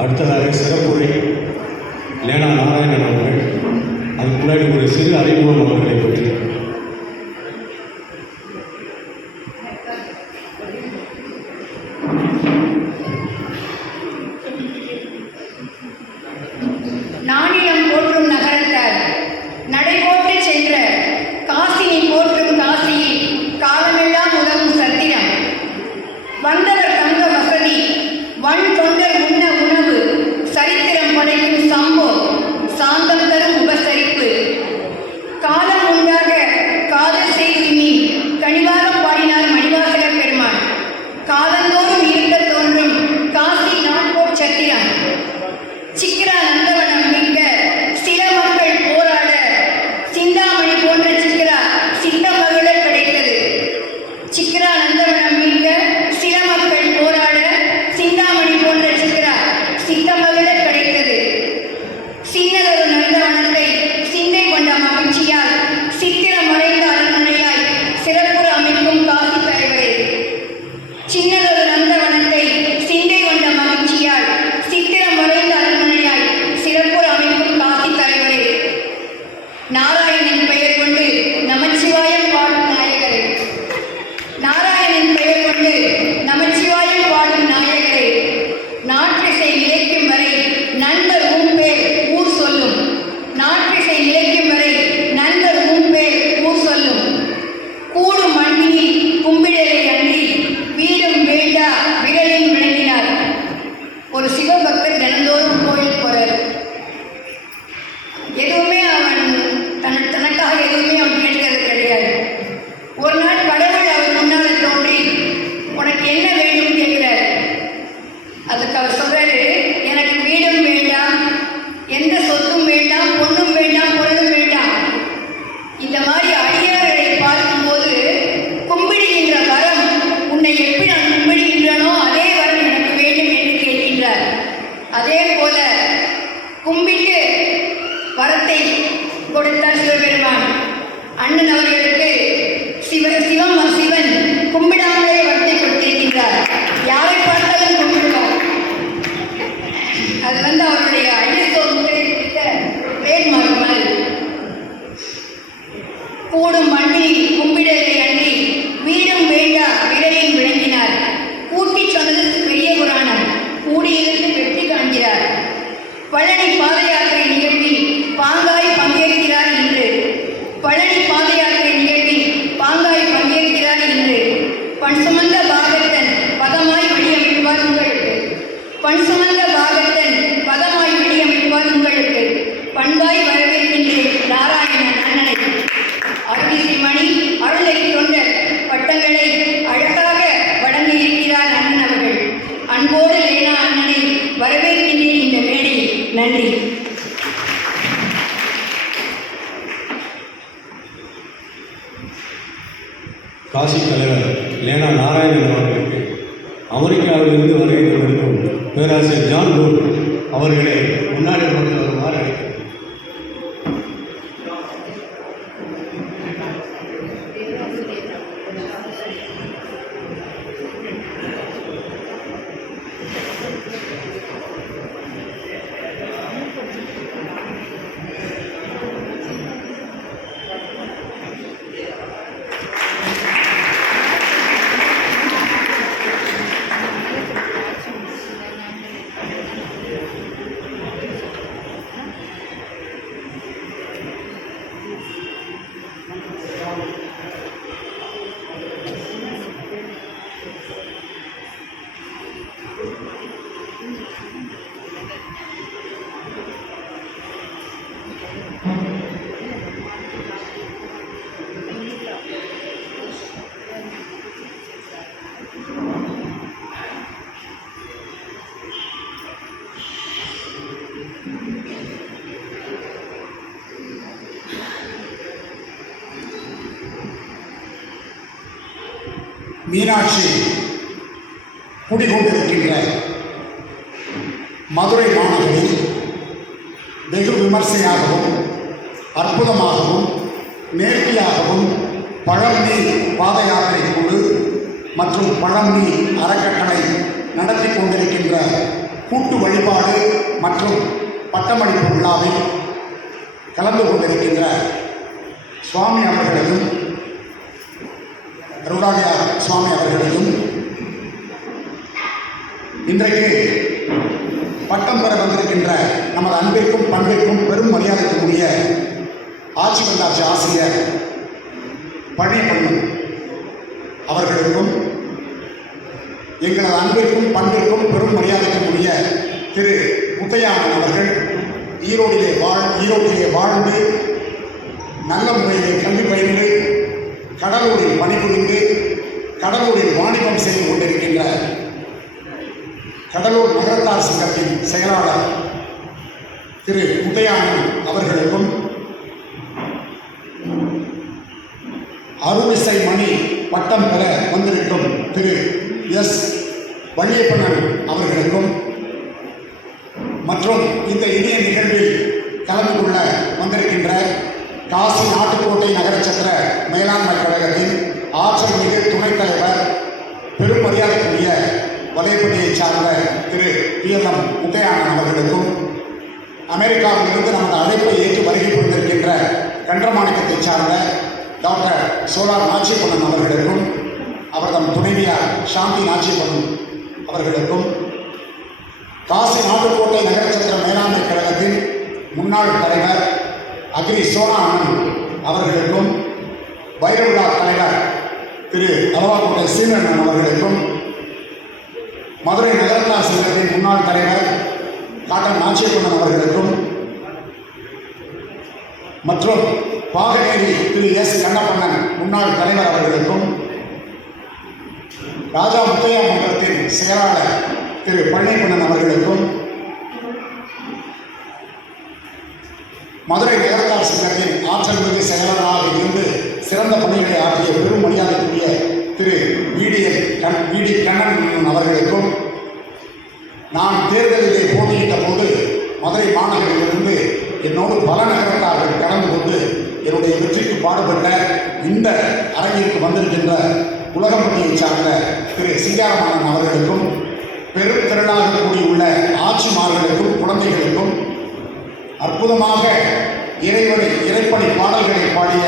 அடுத்ததாக சிறப்புரை லேனா நாராயணன் அவர்கள். அதுக்கு முன்னாடி ஒரு சிறு அறிமுகம் அவர்களை பற்றி. நானிலம் போற்றும் நகரத்தார் நடைபோட்டு சென்ற காசினி போற்றும் காசியில் காலமெல்லாம் உதவும் சத்திரம் வந்தவர் தங்க வசதி வன் தொண்டர் உண்ண உணவு சரித்திரம் படைக்கும் சம்போ சாந்தம் தரும் உபசரிப்பு காலம் உண்டாக காதல் செய்து நீ கனிவாக பாடினார் மணிவாசகர் பெருமான். காதந்தோறும் இருக்க தோன்றும் காசி நாட்போர் சத்திரம் சிக்கிரா நந்தவனம் மிக்க சில மக்கள் போராட சிந்தாமணி போன்ற சிக்கிரா சித்த மகள கிடைத்தது. சிக்கிரா நந்தவனம் மிக்க சில மக்கள் போராட சிந்தாமணி போன்ற சிக்கிரா சித்த மகள கிடைத்தது. சின்னதொரு நந்தவனத்தை சிந்தை கொண்ட மகிழ்ச்சியால் சித்திரம் மறைந்த அரண்மனையாய் சிறப்புற அமைக்கும் காசி தலைவரே. சின்னதொரு நந்தவனத்தை சிந்தை கொண்ட மகிழ்ச்சியால் சித்திரம் மறைந்த அரண்மனையாய் சிறப்புற அமைக்கும் காசி தலைவரே. நாராயணன் பெயர் கொண்டு நமச்சிவாயம் பாடும் நாயகரே. நாராயணன் பெயர் கொண்டு நமச்சிவாயம் பாடும் நாயகரே. நாற்றிசை நிலைக்கும் வரை நண்பர் பேர் ஊர் சொல்லும். நாற்றிசை நிலைக்கும் வரை நண்பர் பேர் ஊர் சொல்லும். கூடும் மண்ணில் கும்பிடலை அன்றி வீடும் வேண்டா விரலில் விளங்கினார். ஒரு சிவபக்தர் தினந்தோறும் கோயில் போறார். எதுவுமே அவன் தனக்காக எதுவுமே அவன் கேட்கிறது கிடையாது. ஒரு நாள் கடவுள் அவர் முன்னால தோன்றி உனக்கு என்ன வேண்டும் கேட்கிறார். அதுக்கு அவர் சொல்றாரு, எனக்கு வீடும் வேண்டாம், எந்த சொத்தும் வேண்டாம், பொண்ணும் வேண்டாம், பொருளும் வேண்டாம். இந்த மாதிரி அடியார்களை பார்க்கும்போது கும்பிடுகின்ற வரம் உன்னை எப்படி நான் கும்பிடுகின்றனோ அதே வரம் எனக்கு வேண்டும் என்று கேட்கின்றார். அதே போல கும்பிட்டு வரத்தை கொடுத்தார் சிவபெருமான். அண்ணன் அவர்களுக்கு சிவன் கும்பிடாமலே வரத்தை கொடுத்திருக்கின்றார். யாரை பார்த்தாலும் கும்பிடுவார். அது அவருடைய ஐஎஸ்ஓ ட்ரேட்மார்க் மாதிரி. கூடும் மண்ணில் கும்பிடலை அன்றி வீடும் வேண்டா விரலில் விளங்கினார். கூட்டி சொன்னது பெரிய புராணம், கூடியிருந்து வெற்றி காண்கிறார். பழனி பாத யாத்திரை நிகழ்வில் பாங்காய் பங்கேற்கிறார் என்று. பழனி பாத யாத்திரை நிகழ்வில் பாங்காய் பங்கேற்கிறார் என்று. பண் சுமந்த பாகத்தன் பதமாய் வெளியமைப்பார் உங்களுக்கு. பண் சுமந்த பாகத்தன் பதமாய் வெளியமைப்பார் உங்களுக்கு. பண்பாய் வரவேற்கின்றேன் நாராயணன் அண்ணனை. அருளிசை மணி அருளை தொண்டர் பட்டங்களை அழகாக வழங்கியிருக்கிறார் அண்ணன் அவர்கள். அன்போடு லேனா அண்ணனை வரவேற்கின்றேன் இந்த மேடையில். நன்றி. காசி தலைவர் லேனா நாராயணன் அவர்களுக்கு அமெரிக்காவிலிருந்து வருகை தந்திருக்கும் பேராசிரியர் ஜான் லூட் அவர்களை முன்னாடி கொண்டு வருமாறு அழைக்கிறேன். மீனாட்சி குடிகொண்டிருக்கின்ற மதுரை மாநகரில் வெகு விமர்சையாகவும் அற்புதமாகவும் நேர்த்தியாகவும் பழனி பாத யாத்திரை குழு மற்றும் பழனி அறக்கட்டளை நடத்தி கொண்டிருக்கின்ற கூட்டு வழிபாடு மற்றும் பட்டமளிப்பு விழாவில் கலந்து கொண்டிருக்கின்ற சுவாமி அவர்களையும் ருடாலியா சுவாமி அவர்களையும் இன்றைக்கு பட்டம் பெற வந்திருக்கின்ற நமது அன்பிற்கும் பண்பிற்கும் பெரும் மரியாதைக்குரிய ஆட்சி வந்தாட்சி ஆசிரியர் பழனிப்பண்ணன் அவர்களுக்கும் எங்களது அன்பிற்கும் பண்பிற்கும் பெரும் மரியாதைக்குரிய திரு முத்தையானன் அவர்கள் ஈரோட்டிலே வாழ்ந்து நல்ல முறையிலே கல்வி பயின்று கடலூரில் பணிபுரிந்து கடலூரில் வாணிபம் செய்து கொண்டிருக்கின்ற கடலூர் நகரத்தார் சங்கத்தின் செயலாளர் திரு முத்தையானன் அவர்களுக்கும் அருவிசை மணி பட்டம் பெற வந்திருக்கும் திரு எஸ் வள்ளியப்பண்ணன் அவர்களுக்கும் மற்றும் இந்த இனிய நிகழ்வில் கலந்து கொள்ள வந்திருக்கின்ற காசி நாட்டுக்கோட்டை நகரச்சத்திர மேலாண்மை கழகத்தின் ஆற்றல் மிகு துணைத் தலைவர் பெரும் மரியாதைக்குரிய வலைப்பட்டியை சார்ந்த திரு PLM முத்தையானன் அவர்களுக்கும் அமெரிக்காவிலிருந்து நமது அழைப்பை ஏற்று வருகை புரிந்திருக்கின்ற கன்றமாணிக்கத்தை சார்ந்த டாக்டர் சோலார் நாச்சியப்பண்ணன் அவர்களுக்கும் அவர்தம் துணைவியார் சாந்தி நாச்சியப்பண்ணன் அவர்களுக்கும் காசி நாட்டுக்கோட்டை நகரச்சத்திர மேலாண்மை கழகத்தின் முன்னாள் தலைவர் அக்ரி சோனா அண்ணன் அவர்களுக்கும் வைரவிழா தலைவர் திரு அளவாக்கோட்டை சீனண்ணன் அவர்களுக்கும் மதுரை நகரத்தார் சங்கத்தின் முன்னாள் தலைவர் டாக்டர் நாச்சியப்பண்ணன் அவர்களுக்கும் மற்றும் பாகநேரி திரு எஸ் கண்ணப்பண்ணன் முன்னாள் தலைவர் அவர்களுக்கும் ராஜா முத்தையா மன்றத்தின் செயலாளர் திரு பழனிப்பண்ணன் அவர்களுக்கும் மதுரை நகரத்தார் சங்கத்தின் ஆற்றல் மிகு செயலாளராக இருந்து சிறந்த பணிகளை ஆற்றிய பெரும் மரியாதைக்குரிய திரு விடி கண்ணன் அவர்களுக்கும் நான் தேர்தலிலே போட்டியிட்ட போது மதுரை மாநகரிலிருந்து என்னோடு பல நகரத்தார்கள் கடந்து கொண்டு என்னுடைய வெற்றிக்கு பாடுபட்ட இந்த அரங்கிற்கு வந்திருக்கின்ற உலகம்பட்டியை சார்ந்த திரு சிங்காரமானன் அவர்களுக்கும் பெரும் திரளாக கூடியுள்ள ஆட்சிமார்களுக்கும் குழந்தைகளுக்கும் அற்புதமாக இறைப்பணி பாடல்களை பாடிய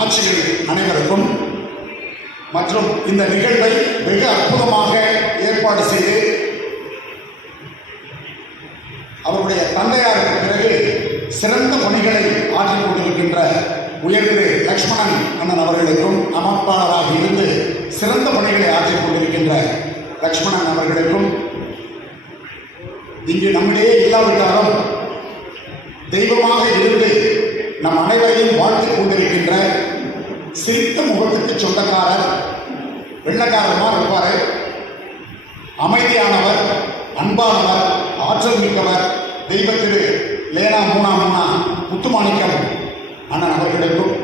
ஆட்சிகள் அனைவருக்கும் மற்றும் இந்த நிகழ்வை மிக அற்புதமாக ஏற்பாடு செய்து அவருடைய தந்தையாருக்கு பிறகு சிறந்த பணிகளை ஆற்றிக் கொண்டிருக்கின்ற உயர்திரு லக்ஷ்மணன் அண்ணன் அவர்களுக்கும் அமைப்பாளராக இருந்து சிறந்த பணிகளை ஆற்றிக் கொண்டிருக்கின்ற லக்ஷ்மணன் அவர்களுக்கும் இங்கு நம்மிடையே இல்லாவிட்டாலும் தெய்வமாக இருந்து நம் அனைவரையும் வாழ்த்திக் கொண்டிருக்கின்ற சிரித்த முகத்துக்கு சொந்தக்காரர், வெள்ளக்காரமாக இருப்பார், அமைதியானவர், அன்பானவர், ஆற்றல் மிக்கவர், தெய்வத்திரு லேனா மூணா முத்துமாணிக்கம் அண்ணன் அவர்களுக்கும்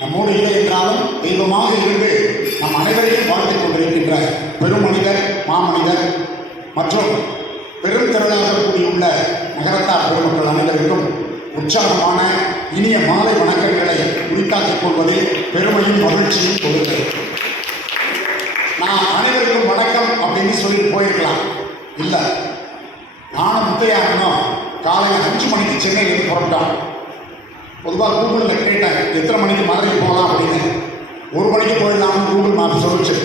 நம்மோடு இல்லை என்றாலும் தெய்வமாக இருந்து நம் அனைவரையும் வாழ்த்திக் கொண்டிருக்கின்ற பெருமனிதர், மாமனிதர் மற்றும் பெரும் திரளாக கூடியுள்ள நகரத்தார் பெருமக்கள் அனைவருக்கும் உற்சாகமான இனிய மாலை வணக்கங்களை உரித்தாக்கிக் கொள்வதில் பெருமையும் மகிழ்ச்சியும் கொள்கிறேன். நான் அனைவருக்கும் வணக்கம் அப்படின்னு சொல்லிட்டு போயிருக்கலாம். இல்லை, நானும் முத்தையானனும் காலையில் 5 மணிக்கு சென்னையிலிருந்து புறப்பட்டோம். பொதுவாக கூகுளில் கேட்டேன் எத்தனை மணிக்கு மதுரைக்கு போகலாம் அப்படின்னு. 1 மணிக்கு போயிடலாம்னு கூகுள் மேப் சொல்லிச்சு.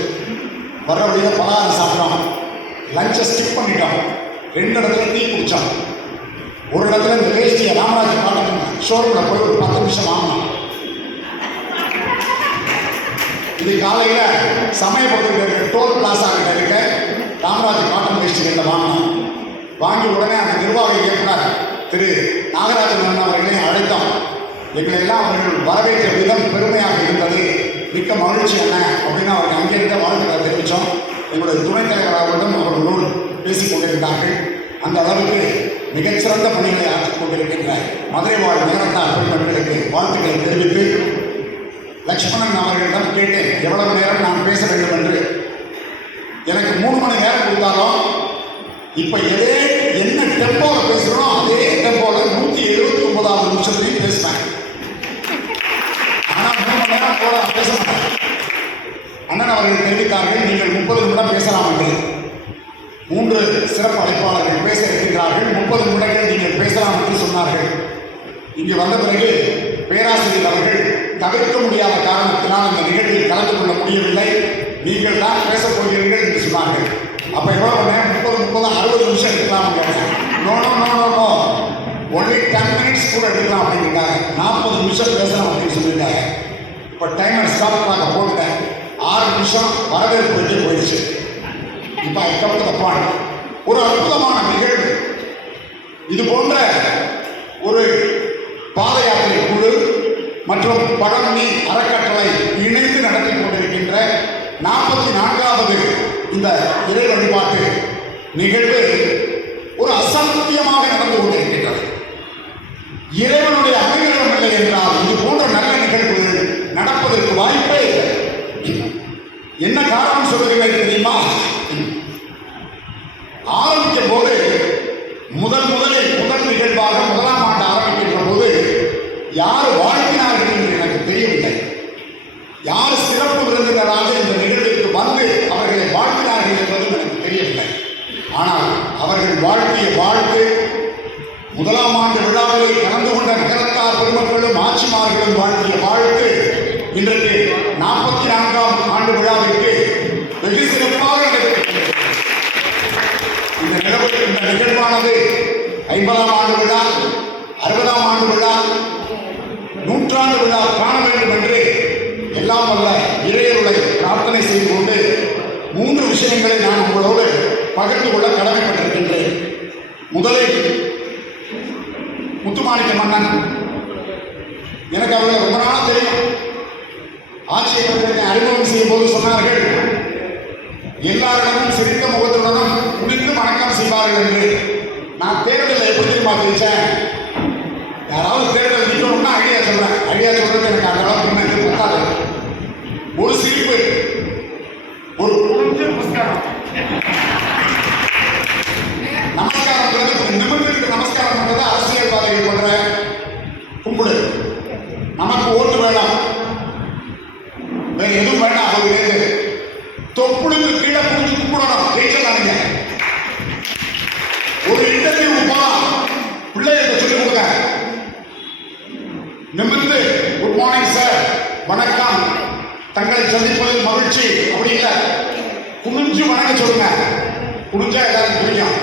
வர்ற வழியில் பலகாரம் சாப்பிட்டோம், லஞ்சை ஸ்கிப் பண்ணிட்டோம், 2 இடத்துல டீ குடித்தோம். ஒரு இடத்துல இந்த வேஷ்டியை ராமராஜ் காட்டன் ஷோரூமில் போய் ஒரு 10 நிமிஷம் வாங்கினோம். இது காலையில் சமயபுரத்தில் இருக்க டோல் பிளாசா கிட்ட இருக்க ராமராஜ் காட்டன் வேஷ்டிகளில் வாங்கினோம். வாங்கி உடனே அந்த நிர்வாக இயக்குனர் திரு நாகராஜன் அண்ணன் அவர்களையும் அழைத்தோம். எங்களெல்லாம் அவர்கள் வரவேற்ற விதம் பெருமையாக இருந்தது. மிக்க மகிழ்ச்சி என்ன அப்படின்னு அவர்கள் அங்கிருந்த வாழ்த்துக்களை தெரிவித்தோம். எங்களுடைய துணைத் தலைவர் அவர்களும் அவர்களோடு பேசிக் கொண்டிருந்தார்கள். அந்த அளவுக்கு மிகச்சிறந்த பணிகளை ஆற்றிக் கொண்டிருக்கின்ற மதுரை வாழ் நகரத்தார் பெண்களுக்கு வாழ்த்துக்களை தெரிவித்து லக்ஷ்மணன் அவர்களிடம் கேட்டேன் எவ்வளவு நேரம் நான் பேச வேண்டும் என்று. எனக்கு 3 மணி நேரம் கொடுத்தாலும் இப்போ என்ன டெம்போவில் பேசுகிறோம் அதே டெம்போவில் 179வது நிமிஷத்துலையும் பேசுவேன். ஆனால் 3 மணி நேரம் போல பேச மாட்டேன். அண்ணன் அவர்கள் தெரிவித்தார்கள் நீங்கள் 30 நிமிடம் பேசலாம் என்று. 3 சிறப்பு அழைப்பாளர்கள் பேச இருக்கின்றார்கள். 30 நிமிடங்கள் நீங்கள் பேசலாம் என்று சொன்னார்கள். இங்கு வந்த பிறகு பேராசிரியர் அவர்கள் தவிர்க்க முடியாத காரணத்தினால் இந்த நிகழ்வில் கலந்து கொள்ள முடியவில்லை, நீங்கள் தான் பேசப் போகிறீர்கள் என்று சொன்னார்கள். அப்ப எவ்வளவு பண்ணேன்? 30 60 நிமிஷம் எடுக்கலாம் கேட்டேன். No no no no no, only 10 minutes கூட எடுக்கலாம் அப்படின்ட்டாங்க. 40 நிமிஷம் பேசலாம் அப்படின்னு சொல்லியிருக்காங்க. இப்போ டைமர் ஸ்டாப் நாங்கள் போட்டுட்டேன். 6 நிமிஷம் வரவேற்பு போயிடுச்சு. இப்போ I come to the point. ஒரு அற்புதமான நிகழ்வு. இது போன்ற ஒரு பாத யாத்திரை குழு மற்றும் பழனி அறக்கட்டளை இணைந்து நடத்தி கொண்டிருக்கின்ற 44வது இந்த இறை வழிபாட்டு நிகழ்வு ஒரு அசாத்தியமாக நடந்து கொண்டிருக்கின்றது. இறைவனுடைய அனுகிரகம் இல்லை என்றால் இது போன்ற நல்ல நிகழ்வுகள் நடப்பதற்கு வாய்ப்பே இல்லை. என்ன காரணம் சொல்லுகிறேன் தெரியுமா? ஆரம்பிக்கும் போது முதல் நிகழ்வாக 1ஆம் ஆண்டு ஆரம்பிக்கின்ற போது யார் வாழ்த்தினார்கள் என்று எனக்கு தெரியவில்லை. யார் சிறப்பு விருந்தினராக இந்த நிகழ்விற்கு வந்து அவர்களை வாழ்த்தினார்கள் என்பதும் எனக்கு தெரியவில்லை. ஆனால் அவர்கள் வாழ்த்திய வாழ்த்து 1ஆம் ஆண்டு விழாவில் கலந்து கொண்ட நகரத்தார் பெருமக்களும் ஆட்சிமார்களும் வாழ்த்திய வாழ்த்து இன்றைக்கு 44ஆம் ஆண்டு விழாவிற்கு வெகு சிறப்பாக நடைபெற்றது. இந்த நிகழ்வானது 50ஆம் ஆண்டு விழா, 60ஆம் ஆண்டு விழா, 100ஆண்டு விழா காண வேண்டும் என்று எல்லாம் வல்ல இறையருளை பிரார்த்தனை செய்து கொண்டு 3 விஷயங்களை நான் உங்களோடு பகிர்ந்து கொள்ள கடமைப்பட்டிருக்கின்றேன். முதலில் முத்துமாணிக்க மன்னன், எனக்கு அவர்களை ரொம்ப நாளாக தெரியும். ஆட்சியை அறிமுகம் செய்யும் போது சொன்னார்கள், எல்லாரிடமும் சிரித்த முகத்துடனும் குனிந்து வணக்கம் செய்வார்கள் என்று. நான் தேர்தலில் எப்படி தெரியுமா ஜெயிச்சேன்? யாராவது தேர்தல் நிற்கணும்னா ஐடியா சொல்றேன். ஐடியா சொல்றது எனக்கு அந்த அளவுக்கு எனக்கு பத்தாது. ஒரு சிரிப்பு, ஒரு குனிஞ்சு நமஸ்காரம், நிமிர்ந்துட்டு நமஸ்காரம் பண்றது அரசியல்வாதிகள் பண்ற கும்பிடு. நமக்கு ஓட்டு வேண்டாம், வேற எதுவும் வேண்டாம். அவருக்கு தொப்புளுக்கு கீழே புரிஞ்சு கும்பிடணும். ஜெயிச்சலாங்க. ஒரு இன்டர்வியூ போலாம், பிள்ளைகளை சொல்லிக் கொடுங்க. நிமிர்ந்து குட் மார்னிங் சார், வணக்கம், தங்களை சந்திப்பதில் மகிழ்ச்சி அப்படி இல்லை, குனிஞ்சு வணங்க சொல்லுங்க. குனிஞ்சா எல்லாருக்கும் புரியும்.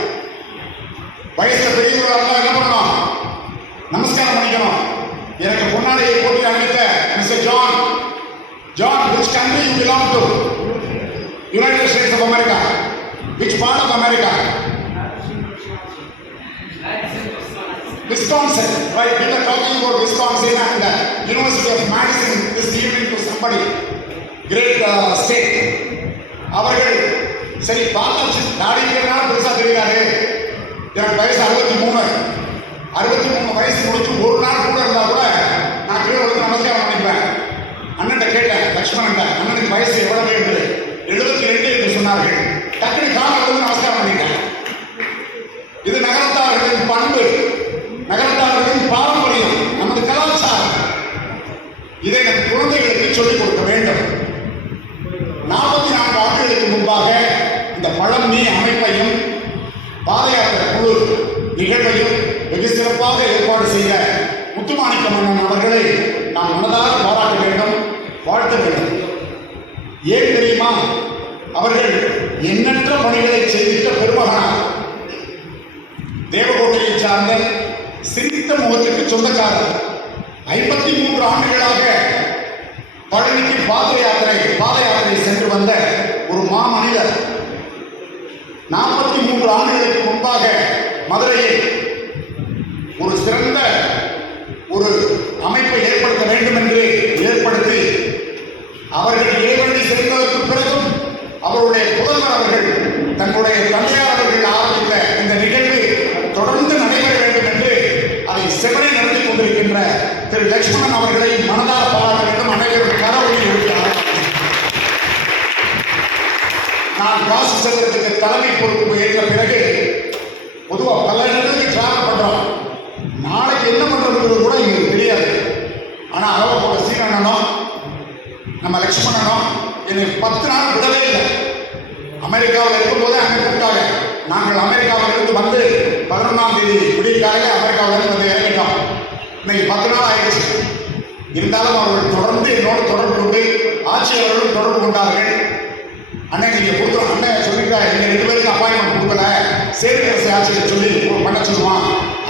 வயசுல பெரியவர்களாக என்ன பண்ணணும்? நமஸ்காரம் பண்ணிக்கணும். எனக்கு பொன்னாடையை போட்டு அழைத்த mister John, which country you belong to? United States of America. Which part of America? Wisconsin, right? We are talking about Wisconsin and University of Madison this evening to somebody. Great state. அவர்கள் சரி பார்த்தாச்சு, நாடிக்கிறனால பெருசா தெரியாது. எனக்கு வயசு 63 வயசு முடிச்சு ஒரு நாள் கூட இருந்தா கூட நான் கீழே வந்து நமஸ்காரம் பண்ணிப்பேன். அண்ணன் கேட்டேன், லட்சுமணன், அண்ணனுக்கு வயசு எவ்வளவு என்று. 72 என்று சொன்னார்கள். டக்குனு காலம் வந்து நமஸ்காரம் பண்ணிட்டேன். இது நகரத்தார்களின் பண்பு, நகரத்தார்களின் பாரம்பரியம், நமது கலாச்சாரம். இதை நம் குழந்தைகளுக்கு சொல்லிக் கொடுக்க வேண்டும். 44 ஆண்டுகளுக்கு முன்பாக இந்த பழனி அமைப்பையும் பாத யாத்திரை குழு நிகழ்வையும் வெகு சிறப்பாக ஏற்பாடு செய்த முத்துமாணிக்க மன்னன் அவர்களை நாம் மனதார பாராட்ட வேண்டும், வாழ்த்த வேண்டும். ஏன் தெரியுமா? அவர்கள் எண்ணற்ற பணிகளை செய்திட்ட பெருமகனார். தேவகோட்டையை சார்ந்த சிரித்த முகத்துக்கு சொந்தக்காரர். 53 ஆண்டுகளாக பழனிக்கு பாத யாத்திரை சென்று வந்த ஒரு மாமனிதர். 43 ஆண்டுகளுக்கு முன்பாக மதுரையில் ஒரு சிறந்த ஒரு அமைப்பை ஏற்படுத்த வேண்டும் என்று ஏற்படுத்தி அவர்கள் இறைவனை சேர்ந்ததற்கு பிறகும் அவருடைய புதல்வர் அவர்கள் தங்களுடைய தந்தையார் அவர்கள் ஆரம்பித்த இந்த நிகழ்வு தொடர்ந்து நடைபெற வேண்டும் என்று அதை செவனை நடத்தி கொண்டிருக்கின்ற திரு லட்சுமணன் அவர்களை மனதார பாராட்ட வேண்டும். அனைவரும் கரவொலி இருக்கிறார். நான் காசு செல்வதற்கு தலைமை பொறுப்பு ஏற்ற பிறகு பொதுவாக பல இடங்களுக்கு டிராவல் பண்றோம். நாளைக்கு என்ன பண்றது கூட எங்களுக்கு தெரியாது. ஆனால் அளவு போட்ட சீரண்ணனும் நம்ம லட்சுமணனும் என்னை 10 நாள் விடவே இல்லை. அமெரிக்காவில் இருக்கும்போதே அங்கே கூப்பிட்டாங்க, நாங்கள் அமெரிக்காவிலிருந்து வந்து 11ஆம் தேதி விடியற்காலையில் அமெரிக்காவிலிருந்து வந்து இறங்கிட்டோம். இன்னைக்கு 10 நாள் ஆயிடுச்சு. இருந்தாலும் அவர்கள் தொடர்ந்து என்னோடு தொடர்பு கொண்டு ஆட்சியர்களும் தொடர்பு கொண்டார்கள். அண்ணன் நீங்க கொடுத்தோம், அண்ணன் சொல்லிட்டா எங்க 2 பேருக்கு அப்பாயின்மெண்ட் கொடுக்கல, சேர்க்கரசு ஆட்சியர் சொல்லி பண்ண சொல்லுவான்.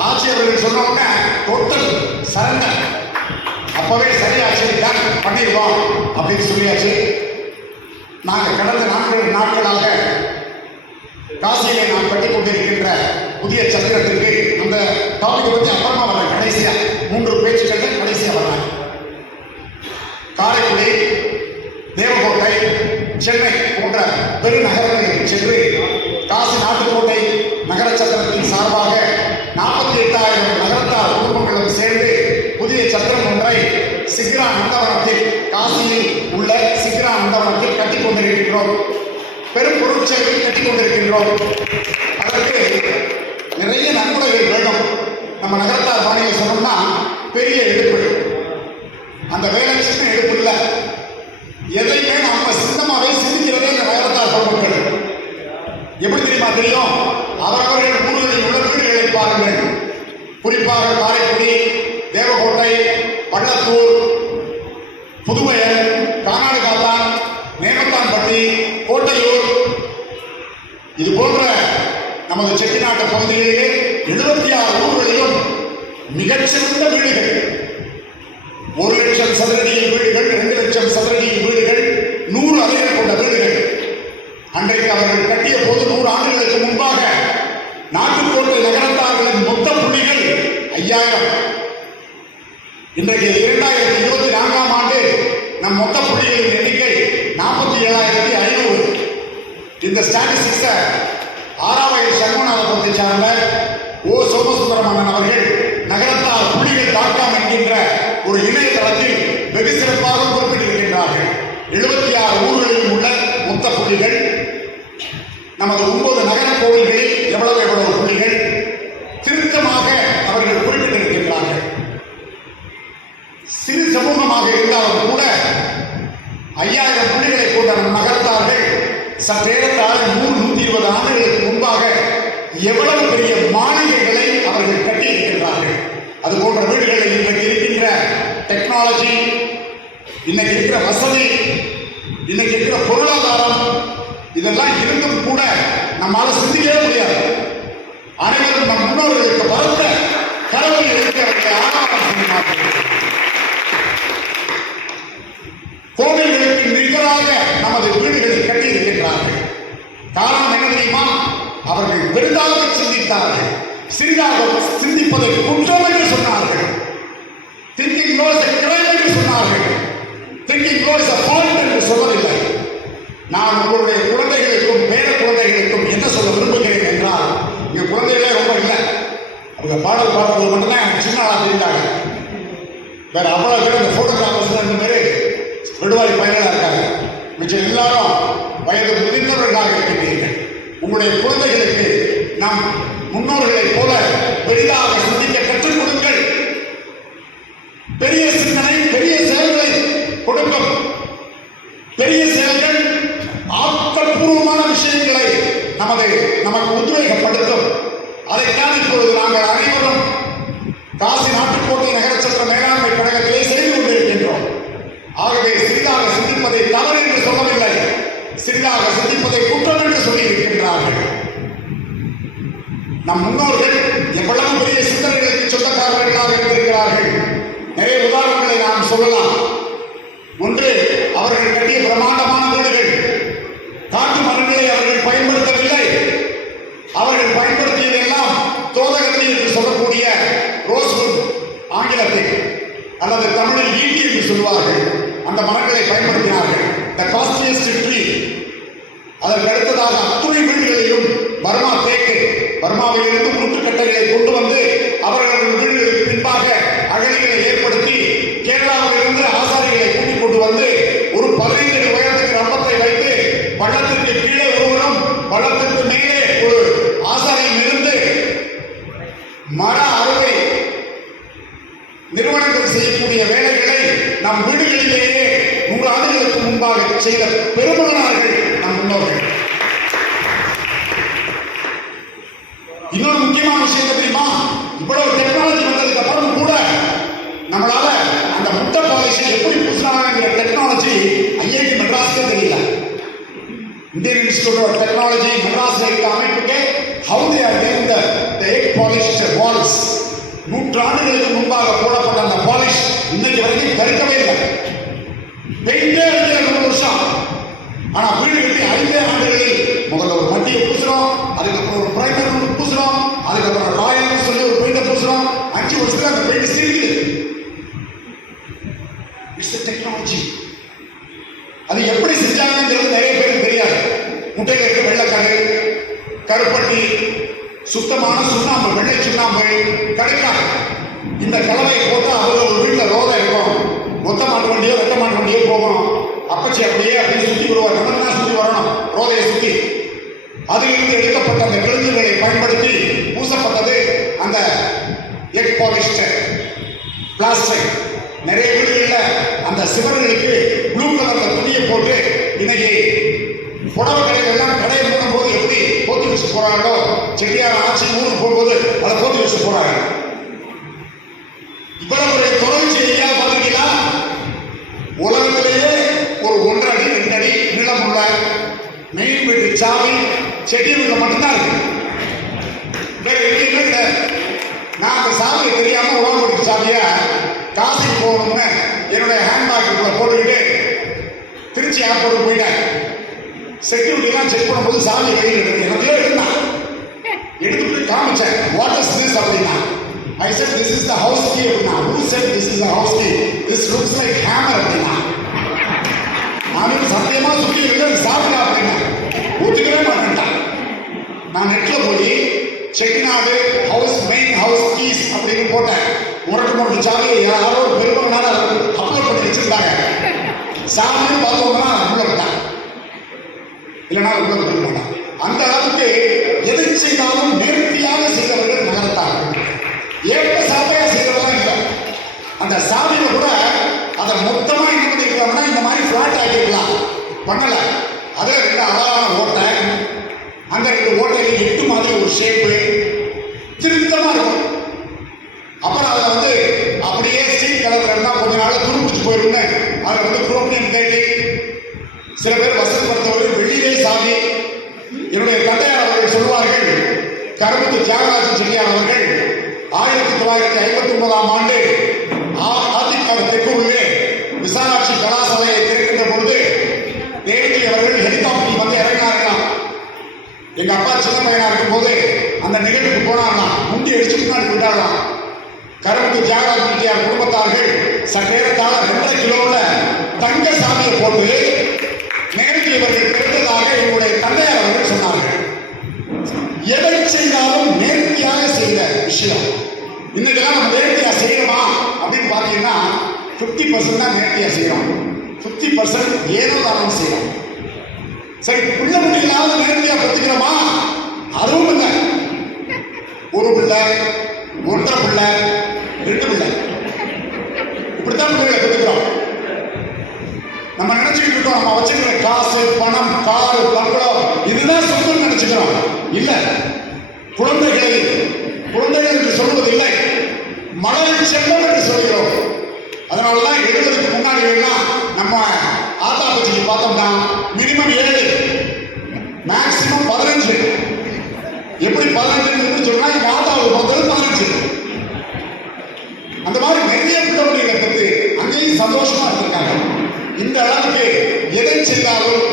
ஆட்சியர்கள் சொன்ன உடனே டோட்டல் சரண்டர், அப்பவே சரியாச்சு, பண்ணிடுவோம் அப்படின்னு சொல்லியாச்சு. நாங்கள் கடந்த 4 நாட்களாக காசியிலே நாம் கட்டி கொண்டிருக்கின்ற புதிய சத்திரத்திற்கு அந்த டாபிக் பற்றி அப்புறமா வரேன். கடைசியா 3 பேச்சுக்கள் கடைசியா வரேன். காரைக்குடி, தேவகோட்டை, சென்னை போன்ற பெருநகரங்களுக்கு சென்று காசி நாட்டுக்கோட்டை நகர சத்திரத்தின் சார்பாக 48,000 நகரத்தார் குடும்பங்களும் சேர்ந்து புதிய சத்திரம் ஒன்றை சிக்ரா நந்தவனத்தில், காசியில் உள்ள சிக்ரா நந்தவனத்தில் கட்டிக் கொண்டிருக்கின்றோம். பெரும் பொருட்சேவையில் கட்டிக் கொண்டிருக்கின்றோம். அதற்கு நிறைய நன்கொடைகள் வேண்டும். நம்ம நகரத்தார் பாணியில் சொன்னோம்னா பெரிய எடுப்பு. அந்த வேலை சின்ன எடுப்பு இல்லை. எதையுமே நம்ம சின்னமாவே சிந்திக்கிறதே இந்த நகரத்தார் பொருட்கள். எப்படி தெரியும்? அவரவர்கள் ஊர்களில் உள்ள வீடுகளை பாருங்கள். குறிப்பாக காரைக்குடி, தேவகோட்டை, பள்ளத்தூர், புதுவயல், கானாடுகாத்தான், நேமத்தான்பட்டி, கோட்டையூர், இது போன்ற நமது செட்டிநாட்டு பகுதிகளிலே 76 ஊர்களிலும் மிகச்சிறந்த வீடுகள், 1,00,000 சதுரடியில் வீடுகள், 2,00,000 சதுரடியில் வீடுகள், 100 அறைகள் கொண்ட வீடுகள். அன்றைக்கு அவர்கள் கட்டிய போது 100 ஆண்டுகளுக்கு முன்பாக நாட்டுக்கோட்டை நகரத்தார்களின் மொத்த புள்ளிகள் 5000. இன்றைக்கு 2024ஆம் ஆண்டு நம் மொத்த புள்ளிகளின் எண்ணிக்கை 47,500. இந்த ஸ்டாட்டிஸ்டிக்ஸை 6ஆம் வயது சண்முகநாதபுரத்தை சார்ந்த ஓ சோமசுந்தரமன்னன் அவர்கள் நகரத்தார் புள்ளிகள்.com என்கின்ற ஒரு இணையதளத்தில் வெகு சிறப்பாக குறிப்பிட்டிருக்கின்றார்கள். 76 ஊர்களில் உள்ள மொத்த புள்ளிகள், நமது 9 நகர கோவில்களில் எவ்வளவு புள்ளிகள் திருத்தமாக அவர்கள் குறிப்பிட்டிருக்கின்றார்கள். சிறு சமூகமாக இருந்தாலும் கூட 5000 புள்ளிகளை கொண்ட நம் நகரத்தார்கள் சற்றேறத்தாழ 100-120 ஆண்டுகளுக்கு முன்பாக எவ்வளவு பெரிய மாளிகைகளை அவர்கள் கட்டியிருக்கின்றார்கள். அது போன்ற வீடுகளில் இன்றைக்கு இருக்கின்ற டெக்னாலஜி, இன்னைக்கு இருக்கிற வசதி, இன்னைக்கு இருக்கிற பொருளாதாரம், இதெல்லாம் இருந்தும் கூட நம்மால சிந்திக்கவே முடியாது. அனைவரும் நம் முன்னோர்களுக்கு வளர்த்த கடவுள் இருக்கிறவர்களை ஆராதனை செய்ய கோவில்களுக்கு நிகராக நமது வீடுகளை கட்டியிருக்கின்றார்கள். காரணம் என்ன தெரியுமா? அவர்கள் பெரிதாக சிந்தித்தார்கள். சிறிதாக சிந்திப்பதை குற்றம் என்று சொன்னார்கள். Thinking low is a crime என்று சொன்னார்கள். Thinking low is a fault என்று சொல்லவில்லை. நான் உங்களுடைய குழந்தைகளுக்கும் பேர குழந்தைகளுக்கும் என்ன சொல்ல விரும்புகிறேன் என்றால், இங்க குழந்தைகளே ரொம்ப இல்லை. அவங்க பாடல் பாடுறது மட்டும்தான் எனக்கு சின்ன ஆளாக இருந்தாங்க. வேற அவ்வளவு பேர் இந்த போட்டோகிராஃபர்ஸ் 2 பேர் விடுவாரி பயனாக இருக்காங்க. மிச்சம் எல்லாரும் வயது முதிர்ந்தவர்களாக இருக்கின்றீர்கள். உங்களுடைய குழந்தைகளுக்கு நம் முன்னோர்களைப் போல பெரிதாக சிந்திக்க கற்றுக் கொடுங்கள். பெரிய சிந்தனை பெரிய செயல்களை கொடுக்கும். பெரிய செயல்கள் ஆக்கப்பூர்வமான விஷயங்களை நமக்கு உத்வேகப்படுத்தும். அதைத்தான் இப்பொழுது நாங்கள் அனைவரும் காசி நாட்டுக்கோட்டை நகரச்சத்திர மேலாண்மை கழகத்திலே செய்து கொண்டிருக்கின்றோம். ஆகவே சிறிதாக சிந்திப்பதை தவறு என்று சொல்லவில்லை, சிறிதாக சிந்திப்பதை குற்றம் என்று சொல்லி இருக்கின்றார்கள். நம் முன்னோர்கள் எவ்வளவு பெரிய சிந்தனைகளுக்கு சொந்தக்காரர்களாக இருந்திருக்கிறார்கள். நிறைய உதாரணங்களை நாம் சொல்லலாம். ஒன்று, அவர்கள் கட்டிய பிரமாண்டமான வீடுகள். காட்டு மரங்களை அவர்கள் பயன்படுத்தவில்லை. அவர்கள் பயன்படுத்தியதெல்லாம் தோதகத்தி என்று சொல்லக்கூடிய ரோஸ்வுட், ஆங்கிலத்தில் அல்லது தமிழில் ஈட்டி என்று சொல்வார்கள். அந்த மரங்களை பயன்படுத்தினார்கள். த காஸ்ட்லியஸ்ட் ட்ரீ. அதற்கு அடுத்ததாக அத்துணை வீடுகளிலும் பர்மா தேக்கு, பர்மாவிலிருந்து முட்டுக்கட்டைகளை கொண்டு வந்து அவர்கள் வீடுகளுக்கு பின்பாக அகழிகளை ஏற்படுத்தி கேரளாவிலிருந்து ஆசாரிகளை கூட்டிக் கொண்டு வந்து ஒரு 15 அடி உயரத்துக்கு ரம்பத்தை வைத்து பள்ளத்திற்கு கீழே ஒருவரும் பள்ளத்திற்கு மேலே ஒரு ஆசாரியும் இருந்து மர அறுவை நிறுவனங்கள் செய்யக்கூடிய வேலைகளை நம் வீடுகளிலேயே 100 ஆண்டுகளுக்கு முன்பாக செய்த பெருமகனார்கள் நம் முன்னோர்கள். விஷயம் என்ன தெரியுமா? இவ்வளவு டெக்னாலஜி வந்ததுக்கு அப்புறம் கூட நம்மளால அந்த முட்டை பாலிஷை எப்படி பூசினாங்கிற டெக்னாலஜி ஐஐடி மெட்ராஸ்க்கே தெரியல. இந்தியன் இன்ஸ்டிடியூட் ஆஃப் டெக்னாலஜி மெட்ராஸ்ல இருக்க அமைப்புக்கு how they are doing the egg polished walls. நூற்றாண்டுகளுக்கு முன்பாக போடப்பட்ட அந்த பாலிஷ் இன்னைக்கு வரைக்கும் கருக்கவே இல்லை. பெயிண்டே அடிக்கிற 100 வருஷம். ஆனா வீடு கட்டி 5 ஆண்டுகளில் முதல்ல ஒரு மட்டியை பூசுறோம், அதுக்கப்புறம் ஒரு பிரைமர் ஒன்று பூசுறோம், அதுக்கப்புறம் ராயல் சொல்லி ஒரு பெயிண்டை பூசுறோம். 5 வருஷத்துல அந்த பெயிண்ட் சிரிக்குது. It's technology. அது எப்படி செஞ்சாங்கன்றது நிறைய பேருக்கு தெரியாது. முட்டையில் இருக்க வெள்ளைக்கரு, கருப்பட்டி, சுத்தமான சுண்ணாம்பு, வெள்ளை சுண்ணாம்பு கிடைக்காது. இந்த கலவையை போட்டு அவங்க ஒரு வீட்டில் ரோதை இருக்கும். மொத்த மாட்டு வண்டியோ வெட்ட மாட்டு வண்டியோ போகணும். அப்பச்சி அப்படியே சுற்றி வருவார். நடந்தா சுற்றி வரணும் ரோதையை சுற்றி. அதிலிருந்து எடுக்கப்பட்ட அந்த கிழங்குகளை பயன்படுத்தி பூசப்பட்டது அந்த எக் பாலிஷ்ட் பிளாஸ்டிக். நிறைய வீடுகளில் அந்த சிவர்களுக்கு ப்ளூ கலர்ல துணியை போட்டு இன்னைக்கு புடவை கடைகள்லாம் கடையை மூடும் போது எப்படி போத்தி வச்சு போறாங்களோ, செட்டியார் ஆட்சி மூணு போகும்போது அதை போத்தி வச்சு போறாங்க. இவ்வளவு ஒரு தொடர்ச்சி எங்கேயாவது பார்த்தீங்கன்னா உலகத்திலேயே ஒரு 1.5 அடி 2 அடி நீளம் உள்ள மெயின் வீட்டு சாவி செட்டி வீட்டில் மட்டும்தான் இருக்கு. வேற எங்கேயுமே கிடையாது. நான் அந்த சாவியை தெரியாம உலக வீட்டு சாவியை காசிக்கு போகணும்னு என்னுடைய ஹேண்ட்பேக்குள்ள போட்டுக்கிட்டு திருச்சி ஏர்போர்ட் போயிட்டேன். செக்யூரிட்டிலாம் செக் பண்ணும்போது சாவியை கையில் எடுத்து எனக்கே இருந்தான். எடுத்துட்டு காமிச்சேன். வாட் இஸ் திஸ் அப்படின்னா, I said this is the house key அப்படின்னா. Who said this is the house key? This looks like hammer அப்படின்னா. நான் சத்தியமா சுற்றி இல்லை சாப்பிடா அப்படின்னா ஒத்துக்கவே மாட்டேன்ட்டான். நான் நெட்ல போய் Chettinad house main house keys அப்படின்னு போட்டேன். முரட்டு சாவியை யாரோ ஒரு பெருமகனால அப்லோட் பண்ணி வச்சிருந்தாங்க. சாமியும் பார்த்தோம்னா உள்ள விட்டான், இல்லைன்னா உள்ள விட்டு மாட்டான். அந்த அளவுக்கு எதை செய்தாலும் நேர்த்தியாக செய்தவர்கள் நகர்த்தார்கள். ஏற்ப சாப்பையா செய்தவெல்லாம் இல்லை. அந்த சாமியில கூட அதை மொத்தமா என்ன பண்ணிருக்காங்கன்னா இந்த மாதிரி பிளாட் ஆகிருக்கலாம், பண்ணல. அதே 2 அழகான ஓட்டை, அந்த 2 ஓட்டையில 8 மாதிரி ஒரு ஷேப்பு திருத்தமா இருக்கும். அப்புறம் அதை அப்படியே ஸ்டீல் கலர்ல இருந்தா கொஞ்ச நாள் துருப்பிச்சு போயிருங்க. அதை குரோமியம் கேட்டு சில பேர் வசதிப்படுத்தவர்கள் வெளியிலே சாவி. என்னுடைய தந்தையார் அவர்கள் சொல்வார்கள், கரும்புத்து தியாகராஜன் செட்டியார் அவர்கள் 1959ஆம் ஆண்டு அதிமுக தெற்கூரிலே விசாலாட்சி கலாசாலையை திறக்கின்ற பொழுது தேவி அவர்கள் ஹெலிகாப்டரில் வந்து இறங்கினார்களாம். எங்க அப்பா சின்ன பையனா இருக்கும் போது அந்த நிகழ்வுக்கு போனாங்களாம். முண்டி அடிச்சு முன்னாடி விட்டாங்களாம். கரும்புத்து தியாகராஜன் செட்டியார் குடும்பத்தார்கள் சற்றேறத்தாழ 2.5 கிலோவில் தங்க சாமியை போட்டு நேரத்தில் இவர்கள் பிறந்ததாக என்னுடைய தந்தையார் அவர்கள் சொன்னார்கள். எதை செய்தாலும் நேர்த்தியாக செய்த விஷயம். இன்னைக்கெல்லாம் நம்ம நேர்த்தியா செய்யணுமா அப்படின்னு பார்த்தீங்கன்னா 50% தான் நேர்த்தியா செய்யறோம், 50% ஏதோ தானம் செய்யறோம். சரி, பிள்ளை முடியலாவது நேர்த்தியா பத்துக்கிறோமா? அதுவும் இல்லை. ஒரு பிள்ளை, 1.5 பிள்ளை, 2 பிள்ளை, இப்படித்தான் பிள்ளைகளை பத்துக்கிறோம். நம்ம நினைச்சுக்கிட்டு இருக்கோம் நம்ம வச்சுக்கிற காசு, பணம், காரு, பங்களம் இதுதான் சொந்தம் நினைச்சுக்கிறோம். இல்ல, குழந்தைகள் என்று சொல்வது இல்லை, மலர் செல்வம் என்று சொல்கிறோம். அதனாலதான் 70க்கு முன்னாடி எல்லாம் நம்ம ஆத்தா பச்சிக்கு பார்த்தோம்னா மினிமம் 7, மேக்சிமம் 15. எப்படி 15 சொன்னா எங்க ஆத்தாவுக்கு பார்த்தது 15. அந்த மாதிரி நிறைய பிள்ளைகளை பற்றி அங்கேயும் சந்தோஷமா இருந்திருக்காங்க. இந்த அளவுக்கு எதை செய்தாலும்,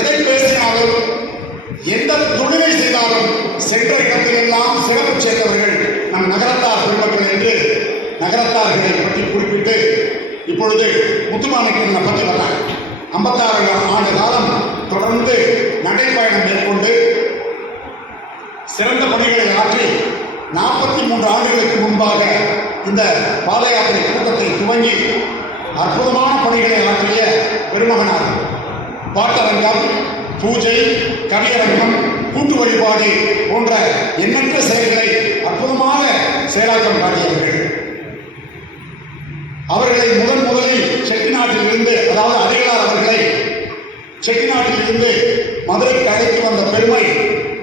எதை பேசினாலும், எந்த தொழிலை செய்தாலும் சென்ற இடத்தில் எல்லாம் சிறப்பு சேர்ந்தவர்கள் நம் நகரத்தார் பெருமக்கள் என்று நகரத்தார்களை பற்றி குறிப்பிட்டு இப்பொழுது முத்துமாணிக்கனை பற்றி வந்தார். 56 ஆண்டு காலம் தொடர்ந்து நடைப்பயணம் மேற்கொண்டு சிறந்த பணிகளை ஆற்றி 43 ஆண்டுகளுக்கு முன்பாக இந்த பாத யாத்திரை கூட்டத்தை துவங்கி அற்புதமான பணிகளை ஆற்றிய பெருமகனார். பாட்டரங்கம், பூஜை, கவியரங்கம், கூட்டு வழிபாடு போன்ற எண்ணற்ற செயல்களை அற்புதமாக செயலாக்கம் காட்டியவர்கள். அவர்களை முதலில் செட்டிநாட்டில் இருந்து, அதாவது அடிகளார் அவர்களை செட்டிநாட்டில் இருந்து மதுரைக்கு அழைத்து வந்த பெருமை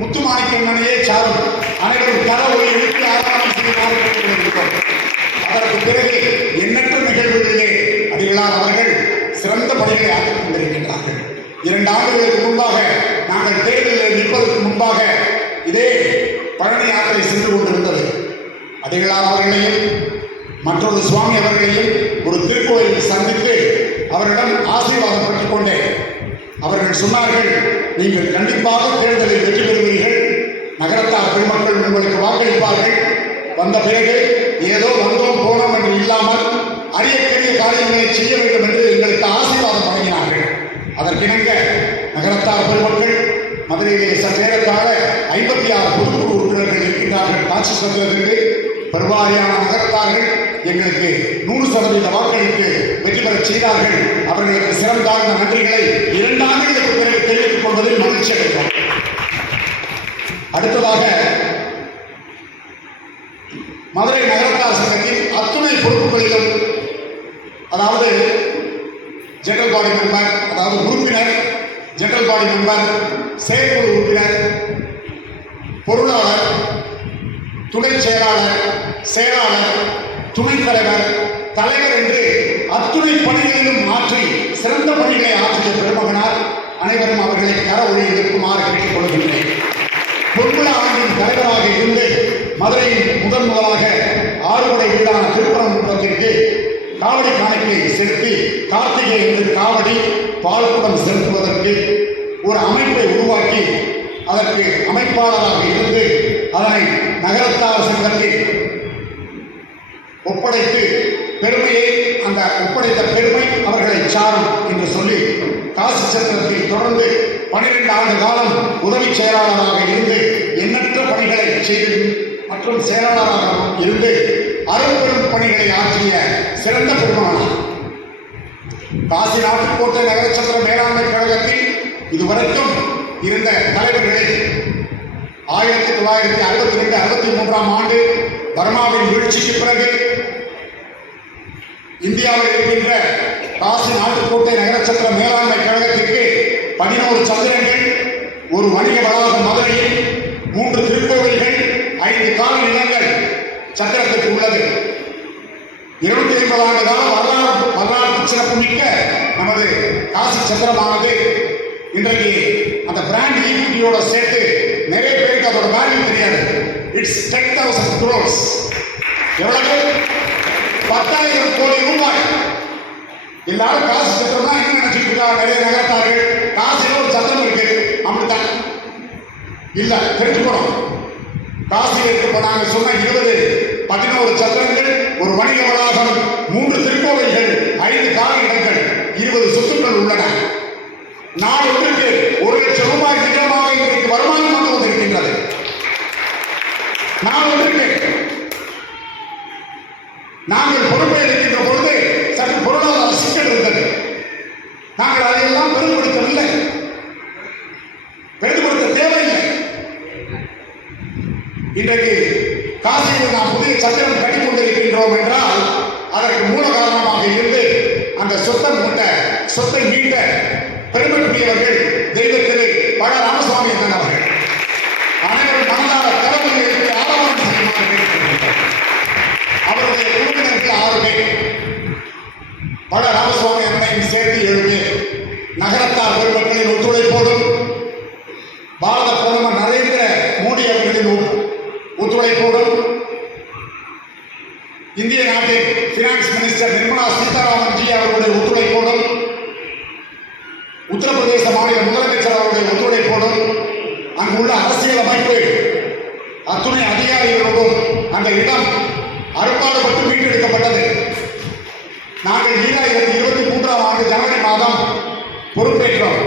முத்துமாணிக்கண்ணனையே சாரும். அனைவரும் கரவொலி எழுப்பி ஆராதனை செய்யுமாறு கேட்டுக்கொண்டிருக்கிறோம். அதற்கு பிறகு எண்ணற்ற நிகழ்வுகளிலே அடிகளார் அவர்கள் சிறந்த பணிகளை ஆற்றிக் கொண்டிருக்கின்றார்கள். 2 ஆண்டுகளுக்கு முன்பாக நாங்கள் தேர்தலில் நிற்பதற்கு முன்பாக இதே பழனி யாத்திரை சென்று கொண்டிருந்தது. அடிகளார் அவர்களையும் மற்றொரு சுவாமி அவர்களையும் ஒரு திருக்கோயிலில் சந்தித்து அவரிடம் ஆசீர்வாதம் பெற்றுக் கொண்டேன். அவர்கள் சொன்னார்கள், நீங்கள் கண்டிப்பாக தேர்தலில் வெற்றி பெறுவீர்கள், நகரத்தார் பெருமக்கள் உங்களுக்கு வாக்களிப்பார்கள். வந்த பிறகு ஏதோ வந்தோம் போனோம் என்று இல்லாமல் அரியக்கரிய காரியங்களை செய்ய வேண்டும் என்று எங்களுக்கு ஆசீர்வாதம் வழங்கினார்கள். அதற்கிணங்க நகரத்தார் பெருமக்கள் மதுரையிலே சற்றேறத்தாழ 56 பொதுக்குழு உறுப்பினர்கள் இருக்கின்றார்கள். காட்சி சொல்வதற்கு பெருவாரியான நகரத்தார்கள் எங்களுக்கு 100% வாக்களித்து வெற்றி பெறச் செய்தார்கள். அவர்களுக்கு சிறந்தார்ந்த நன்றிகளை 2 ஆண்டுகளுக்கு பிறகு தெரிவித்துக் கொள்வதில் மகிழ்ச்சி அடைகிறோம். அடுத்ததாக மதுரை நகரத்தார் சங்கத்தின் அத்துணை பொறுப்புகளிலும், அதாவது ஜெனரல் பாடி மெம்பர், அதாவது உறுப்பினர், ஜெனரல் பாடி மெம்பர், செயற்குழு உறுப்பினர், பொருளாளர், துணை செயலாளர், செயலாளர், துணைத் தலைவர், தலைவர் என்று அத்துணை பணிகளிலும் ஆற்றி சிறந்த பணிகளை ஆற்றிய பெருமகனார் அனைவரும் அவர்களை கர ஒளி இருக்குமாறு கேட்டுக் கொள்கின்றேன். பொன்விழா ஆண்டின் தலைவராக இருந்து மதுரையின் முதலாக 6 படை வீடான திருப்பரங்குன்றத்திற்கு காவடி காணிக்கை செலுத்தி கார்த்திகை என்று காவடி பால்குடம் செலுத்துவதற்கு ஒரு அமைப்பை உருவாக்கி அதற்கு அமைப்பாளராக இருந்து அதனை நகரத்தார் சங்கத்தில் ஒப்படைத்து பெருமையை, அந்த ஒப்படைத்த பெருமை அவர்களை சாரும் என்று சொல்லி காசி சத்திரத்தில் தொடர்ந்து 12 ஆண்டு காலம் உதவி செயலாளராக இருந்து எண்ணற்ற பணிகளை செய்து மற்றும் செயலாளராக இருந்து அரும்பெரும் பணிகளை ஆற்றிய சிறந்த பெருமானார். காசி நாட்டுக்கோட்டை நகரச்சத்திர மேலாண்மை கழகத்தில் இதுவரைக்கும் இருந்த தலைவர்களை 1962-63 ஆண்டு பர்மாவின் வீழ்ச்சிக்கு பிறகு இந்தியாவில் இருக்கின்ற காசி நாட்டுக்கோட்டை நகரச்சத்திர மேலாண்மை கழகத்திற்கு 11 சத்திரங்கள், ஒரு வணிக வளாகம் மதுரையில், 3 திருக்கோவில்கள், 5 கால நிலங்கள் சத்திரத்திற்கு உள்ளது. 250 ஆண்டு கால வரலாற்று சிறப்பு மிக்க நமது காசி சத்திரமானது இன்றைக்கு அந்த பிராண்ட் ஈக்விட்டியோட சேர்த்து நிறைய பேருக்கு அதோட வேல்யூ தெரியாது. It's 10,000 crores. எவ்வளவு? 10,000 கோடி ரூபாய். எல்லாரும் காசி சத்திரம்னா என்ன நினைச்சிட்டு இருக்காங்க நிறைய நகரத்தார்கள், காசில ஒரு சத்திரம் இருக்கு அப்படித்தான். இல்ல, தெரிஞ்சுக்கணும். காசியில் இருக்க நாங்கள் சொன்ன 11 சத்திரங்கள், ஒரு வணிக வளாகம், 3 திருக்கோவில்கள், 5 கால இடங்கள், 20 சொத்துக்கள் உள்ளன. நாள் ஒன்றுக்கு 1 லட்சம் ரூபாய் நிஜமாக இன்றைக்கு வருமானம் வந்து கொண்டிருக்கின்றது. நாள் ஒன்றுக்கு நாங்கள் பொறுப்பை எடுக்கின்ற பொழுது சற்று பொருளாதார சிக்கல் இருந்தது. நாங்கள் அதையெல்லாம் பெருமைப்படுத்தவில்லை, பெருமைப்படுத்த தேவையில்லை. இன்றைக்கு காசியில் நாம் புதிய சத்திரம் கட்டிக் கொண்டிருக்கின்றோம் என்றால் அதற்கு மூல காரணமாக இருந்து அந்த சொத்தை மீட்ட பெருமைக்குரியவர்கள் தெய்வ திரு பழ ராமசுவாமி அண்ணன் அவர்கள். அனைவரும் மனதார தலைமையில் ஆரம்பம் செய்யுமாறு கேட்டுக்கொண்டிருக்கிறார். அவருடைய குழுவினருக்கு 6 பேர், பழ ராமசுவாமி அண்ணனையும் சேர்த்து 7 பேர், நகரத்தார் பெருமக்களின் ஒத்துழைப்போடும் பாரத பிரதமர் நரேந்திர மோடி அவர்களின் ஒத்துழைப்போடும் இந்திய நாட்டின் finance minister Nirmala Sitharaman G அவர்களுடைய ஒத்துழைப்போடும் உத்தரப்பிரதேச மாநில முதலமைச்சர் அவருடைய ஒத்துழைப்போடும் அங்குள்ள அரசியல் அமைப்பு அத்துணை அதிகாரிகளோடும் அந்த இடம் அறுப்பாடுபட்டு மீட்டெடுக்கப்பட்டது. நாங்கள் 2023 ஆண்டு ஜனவரி மாதம் பொறுப்பேற்றோம்.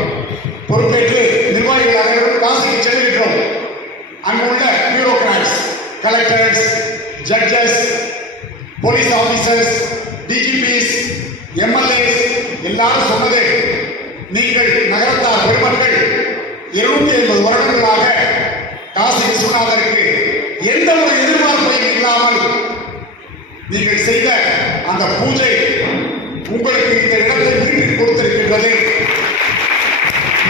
பொறுப்பேற்று நிர்வாகிகள் அனைவரும் காசிக்கு சென்றிருக்கிறோம். அங்குள்ள bureaucrats, collectors, judges, police officers, DGPs, MLAs எல்லாரும் சொன்னது, நீங்கள் நகரத்தார் பெருமக்கள் 250 வருடங்களாக காசி விஸ்வநாதருக்கு எந்த ஒரு எதிர்பார்ப்பையும் இல்லாமல் நீங்கள் செய்த அந்த பூஜை உங்களுக்கு இந்த இடத்தை மீட்டு கொடுத்திருக்கின்றது.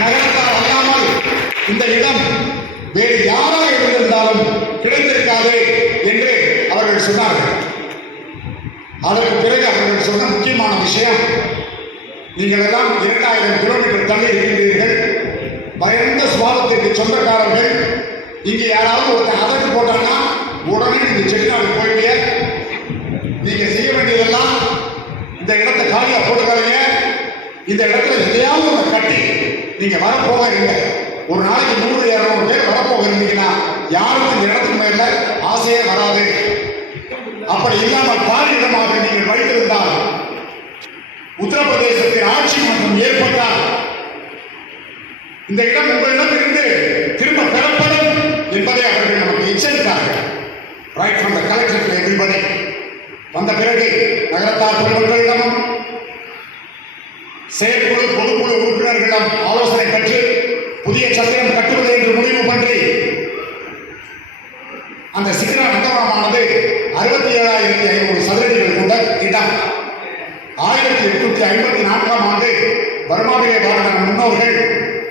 நகரத்தார் அல்லாமல் இந்த இடம் வேறு யாராக இருந்திருந்தாலும் கிடைத்திருக்காது என்று அவர்கள் சொன்னார்கள். அதற்கு பிறகு அவர்கள் சொன்ன முக்கியமான விஷயம், நீங்கள் எல்லாம் 2000 கிலோமீட்டர் தள்ளி இருக்கின்றீர்கள், பயந்த சுவாபத்திற்கு சொந்தக்காரர்கள். இங்கே யாராவது ஒருத்தன் அதற்கு போட்டாங்கன்னா உடனே நீங்க செட்டிநாடு போயிட்டீங்க. நீங்க செய்ய வேண்டியதெல்லாம் இந்த இடத்தை காலியா போட்டுக்காதீங்க. இந்த இடத்துல எதையாவது ஒன்று கட்டி நீங்க வரப்போக இருங்க. ஒரு நாளைக்கு 100-200 பேர் வரப்போக இருந்தீங்கன்னா யாருக்கும் இந்த இடத்துக்கு மேல ஆசையே வராது. அப்படி இல்லாமல் பாலிடமாக நீங்கள் வைத்திருந்தால், உத்தரப்பிரதேசத்தின் ஆட்சி மற்றும் ஏற்பட்டால் இந்த இடம் உங்களிடம் இருந்து திரும்ப பெறப்படும் என்பதை அவர்கள் நமக்கு எச்சரித்தார்கள். Right from the collector to everybody. வந்த பிறகு நகரத்தார் பெருமக்களிடமும் செயற்குழு பொதுக்குழு உறுப்பினர்களிடம் ஆலோசனை பெற்று புதிய சத்திரம் கட்டுவது என்று முடிவு பண்ணி அந்த சிக்ரா நந்தவனமானது 67,500 சதுரடிகள் கொண்ட இடம். 1854ஆம் ஆண்டு பர்மாவிலே வாழ்ந்த முன்னோர்கள்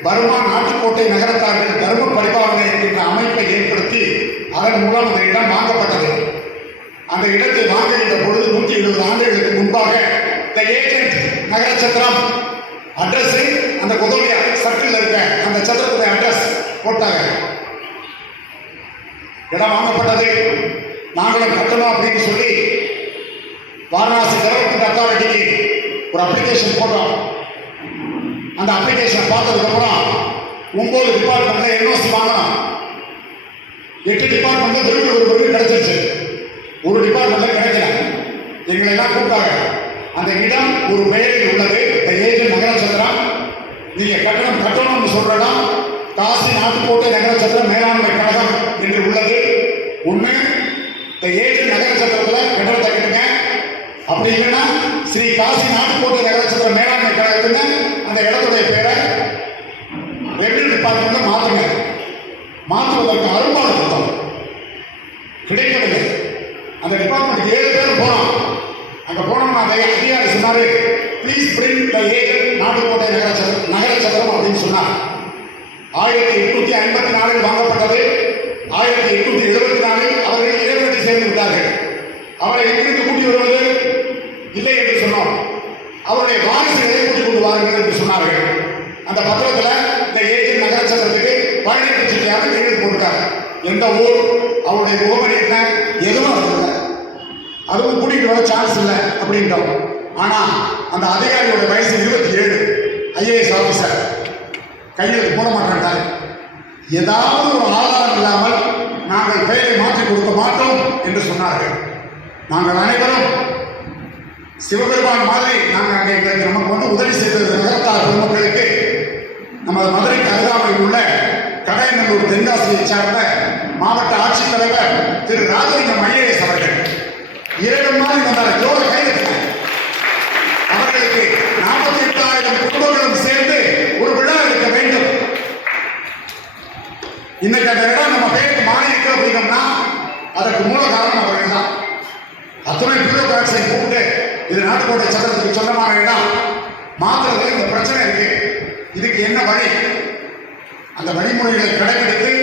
பர்மா நாட்டுக்கோட்டை நகரத்தார்கள் தர்ம பரிபாலனை என்கின்ற அமைப்பை ஏற்படுத்தி அதன் மூலம் அந்த இடம் வாங்கப்பட்டது. அந்த இடத்தை வாங்குகின்ற பொழுது 170 ஆண்டுகளுக்கு முன்பாக த ஏஜென்ட் நகர சத்திரம் அட்ரஸ் அந்த கொதோலியா சர்க்கிள் இருக்க அந்த சத்திரத்துடைய அட்ரஸ் போட்டாங்க. இடம் வாங்கப்பட்டது. நாங்களும் கட்டணும் அப்படின்னு சொல்லி வாரணாசி டெவலப்மெண்ட் அத்தாரிட்டிக்கு ஒரு அப்ளிகேஷன் போட்டோம். அந்த அப்ளிகேஷன் பார்த்ததுக்கு அப்புறம் 9 டிபார்ட்மெண்ட்ல என்ஓசி வாங்கணும். 8 டிபார்ட்மெண்ட்ல விருது கிடைச்சிருச்சு. ஒரு டிபார்ட்மெண்ட்ல கிடைக்கல. எங்களை எல்லாம் கூப்பிட்டாங்க. அந்த இடம் ஒரு பெயரில் உள்ளது, ஏஜென்ட் நகர சத்திரம். நீங்க கட்டணும்னு சொல்றா காசி நாட்டுக்கோட்டை நகர சத்திரம் மேலாண்மை கழகம் என்று உள்ளது. ஒண்ணு ஏஜென்ட் நகர சத்திரத்தில் கட்டணத்தை கட்டுங்க, அப்படி இல்லைன்னா ஸ்ரீ காசி நாட்டுக்கோட்டை நகர சத்திரம் மேலாண்மை கழகத்துக்கு அந்த இடத்துடைய பேரை ரெவென்யூ டிபார்ட்மெண்ட்ல மாற்றுங்க. மாற்றுவதற்கு அரும்பாடு கொடுத்தோம், கிடைக்கவில்லை. அந்த டிபார்ட்மெண்ட் 7 பேர் போனோம். அங்க போனோம்னா அந்த அதிகாரி சொன்னாரு, please print the agent Nattukottai நகர சத்திரம் அப்படின்னு சொன்னார். 1854 வாங்கப்பட்டது. 1874 அவர்கள் இறைவனத்தை சேர்ந்து விட்டார்கள். அவரை எங்கிருந்து கூட்டி வருவது இல்லை என்று சொன்னோம். அவருடைய வாரிசுகளை கூட்டிக் கொண்டு வாருங்கள் என்று சொன்னார்கள். அந்த பத்திரத்தில் இந்த ஏஜென்ட் நகர சத்திரத்துக்கு பழனி சிட்டியாக கையெழுத்து போட்டுட்டாங்க. எந்த ஊர், அவருடைய முகவரி என்ன, எதுவும் இல்லை. அதுவும் கூட்டிட்டு வர சான்ஸ் இல்லை அப்படின்றோம். ஆனா அந்த அதிகாரியோட வயசு 27, IAS ஆபீசர். கையெழுத்து போட மாட்டாங்க. ஏதாவது ஒரு ஆதாரம் இல்லாமல் நாங்கள் பெயரை மாற்றி கொடுக்க மாட்டோம் என்று சொன்னார்கள். நாங்கள் அனைவரும் சிவபெருமான் மாதிரி நாங்கள் நமக்கு உதவி செய்த நகரத்தார் பெருமக்களுக்கு நமது மதுரைக்கு அருகாமையில் உள்ள கடையநல்லூர் தென்காசியை சார்ந்த மாவட்ட ஆட்சித்தலைவர் திரு ராஜலிங்கம் IAS அவர்கள் இறைவன் மாதிரி வந்தார். ஜோர கைதட்டினார். அவர்களுக்கு 48,000 குடும்பங்களும் சேர்ந்து ஒரு விழா எடுக்க வேண்டும். இன்னைக்கு அந்த இடம் நம்ம பேருக்கு மாறி இருக்கு அப்படின்னோம்னா அதற்கு மூல காரணம் அவர்கள் தான். அத்தனை பியூரோகிராட்ஸை கூப்பிட்டு இது நாட்டுக்கோட்டை சட்டத்துக்கு சொந்தமான இடம் மாத்திரத்தில் இந்த பிரச்சனை இருக்கு, இதுக்கு என்ன வழி, அந்த வழிமுறைகளை கடைபிடித்து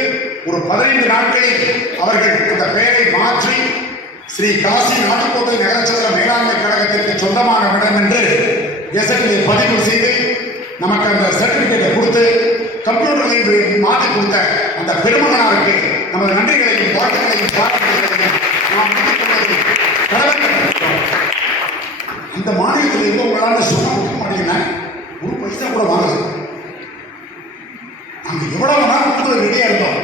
ஒரு 15 நாட்களில் அவர்கள் இந்த பெயரை மாற்றி ஸ்ரீ காசி நாட்டுக்கோட்டை நகரச்சத்திர மேலாண்மை கழகத்திற்கு சொந்தமான இடம் என்று கெசட்டில் பதிவு செய்து நமக்கு அந்த சர்டிபிகேட்டை கொடுத்து கம்ப்யூட்டரில் மாற்றி கொடுத்த அந்த பெருமகனாருக்கு நமது நன்றிகளையும் வாழ்த்துக்களையும் பாராட்டுகளையும் நாம் இந்த மாநிலத்தில் இருந்தவங்களால சொன்ன கொடுக்க மாட்டீங்கன்னா ஒரு பைசா கூட வாங்கல. நாங்கள் எவ்வளவு நாள் கொடுத்து ரெடியா இருந்தோம்.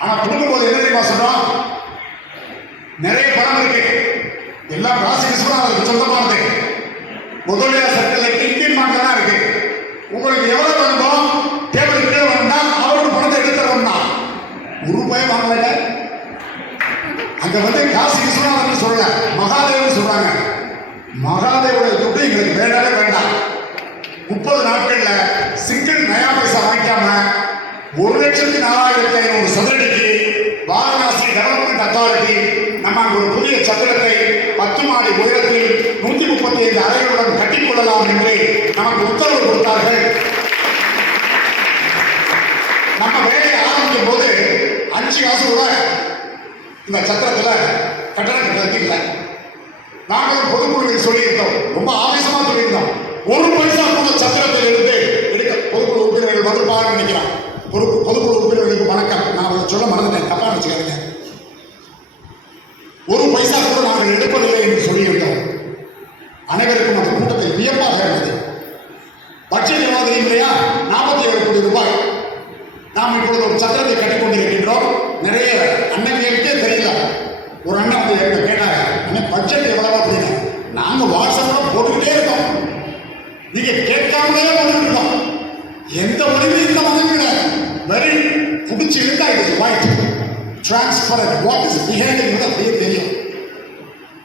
ஆனா கொடுக்கும்போது என்ன தெரியுமா சொல்றோம், நிறைய பணம் இருக்கு, எல்லாம் காசி விஸ்வநாதருக்கு சொந்தமானது, முதலியா சர்க்கிள் இந்தியன் பேங்க் தான் இருக்கு, உங்களுக்கு எவ்வளவு வேணுமோ டேபிள் கீழே வேணும்னா அவரோட பணத்தை எடுத்துறோம்னா ₹1 வாங்கல. அங்க காசி விஸ்வநாதன் சொல்ல மகாதேவன் சொல்றாங்க, மகாதேவோட துட்டு எங்களுக்கு வேண்டவே வேண்டாம். 30 நாட்கள்ல சிங்கிள் நயா பைசா வாங்கிக்காம 1,04,500 சதுரடிக்கு வாரணாசி டெவலப்மெண்ட் அத்தாரிட்டி நம்ம அங்கு ஒரு புதிய சத்திரத்தை 10 மாடி உயரத்தில் 135 அறைகளுடன் கட்டிக்கொள்ளலாம் என்று நமக்கு உத்தரவு கொடுத்தார்கள். நம்ம வேலையை ஆரம்பிக்கும் போது 5 காசு கூட இந்த சத்திரத்தில் கட்டணம் கட்டுறதுக்கு இல்லை. நாங்களும் பொதுக்குழுவில் சொல்லியிருந்தோம், ரொம்ப ஆவேசமாக சொல்லியிருந்தோம். 1 பைசா கூட சத்திரத்தில் இருந்து எடுக்க பொதுக்குழு உறுப்பினர்கள் வந்திருப்பாங்கன்னு நினைக்கிறேன். பொதுக்குழு உறுப்பினர்களுக்கு வணக்கம். நான் அதை சொல்ல மறந்துட்டேன், தப்பா நினைச்சுக்காதீங்க. 1 பைசா கூட நாங்கள் எடுப்பதில்லை என்று சொல்லியிருந்தோம். அனைவருக்கும் அந்த கூட்டத்தில் வியப்பாக இருந்தது. பட்ஜெட் எவ்வளவு தெரியும் இல்லையா? 47 கோடி ரூபாய். நாம் இப்பொழுது ஒரு சத்திரத்தை கட்டிக் கொண்டிருக்கின்றோம். நிறைய அண்ணன்களுக்கே தெரியல. ஒரு அண்ணன் வந்து எங்க கேட்டாங்க, அண்ணன் பட்ஜெட் எவ்வளவு அப்படின்னு. நாங்க வாட்ஸ்அப்ல போட்டுக்கிட்டே இருக்கோம், நீங்க கேட்காமலே போட்டுக்கிட்டு இருக்கோம். எந்த முடிவும் இந்த மதம் கிடையாது. வெரி பிடிச்சி இருந்தா இது white transparent what is behind அப்படியே தெரியும்.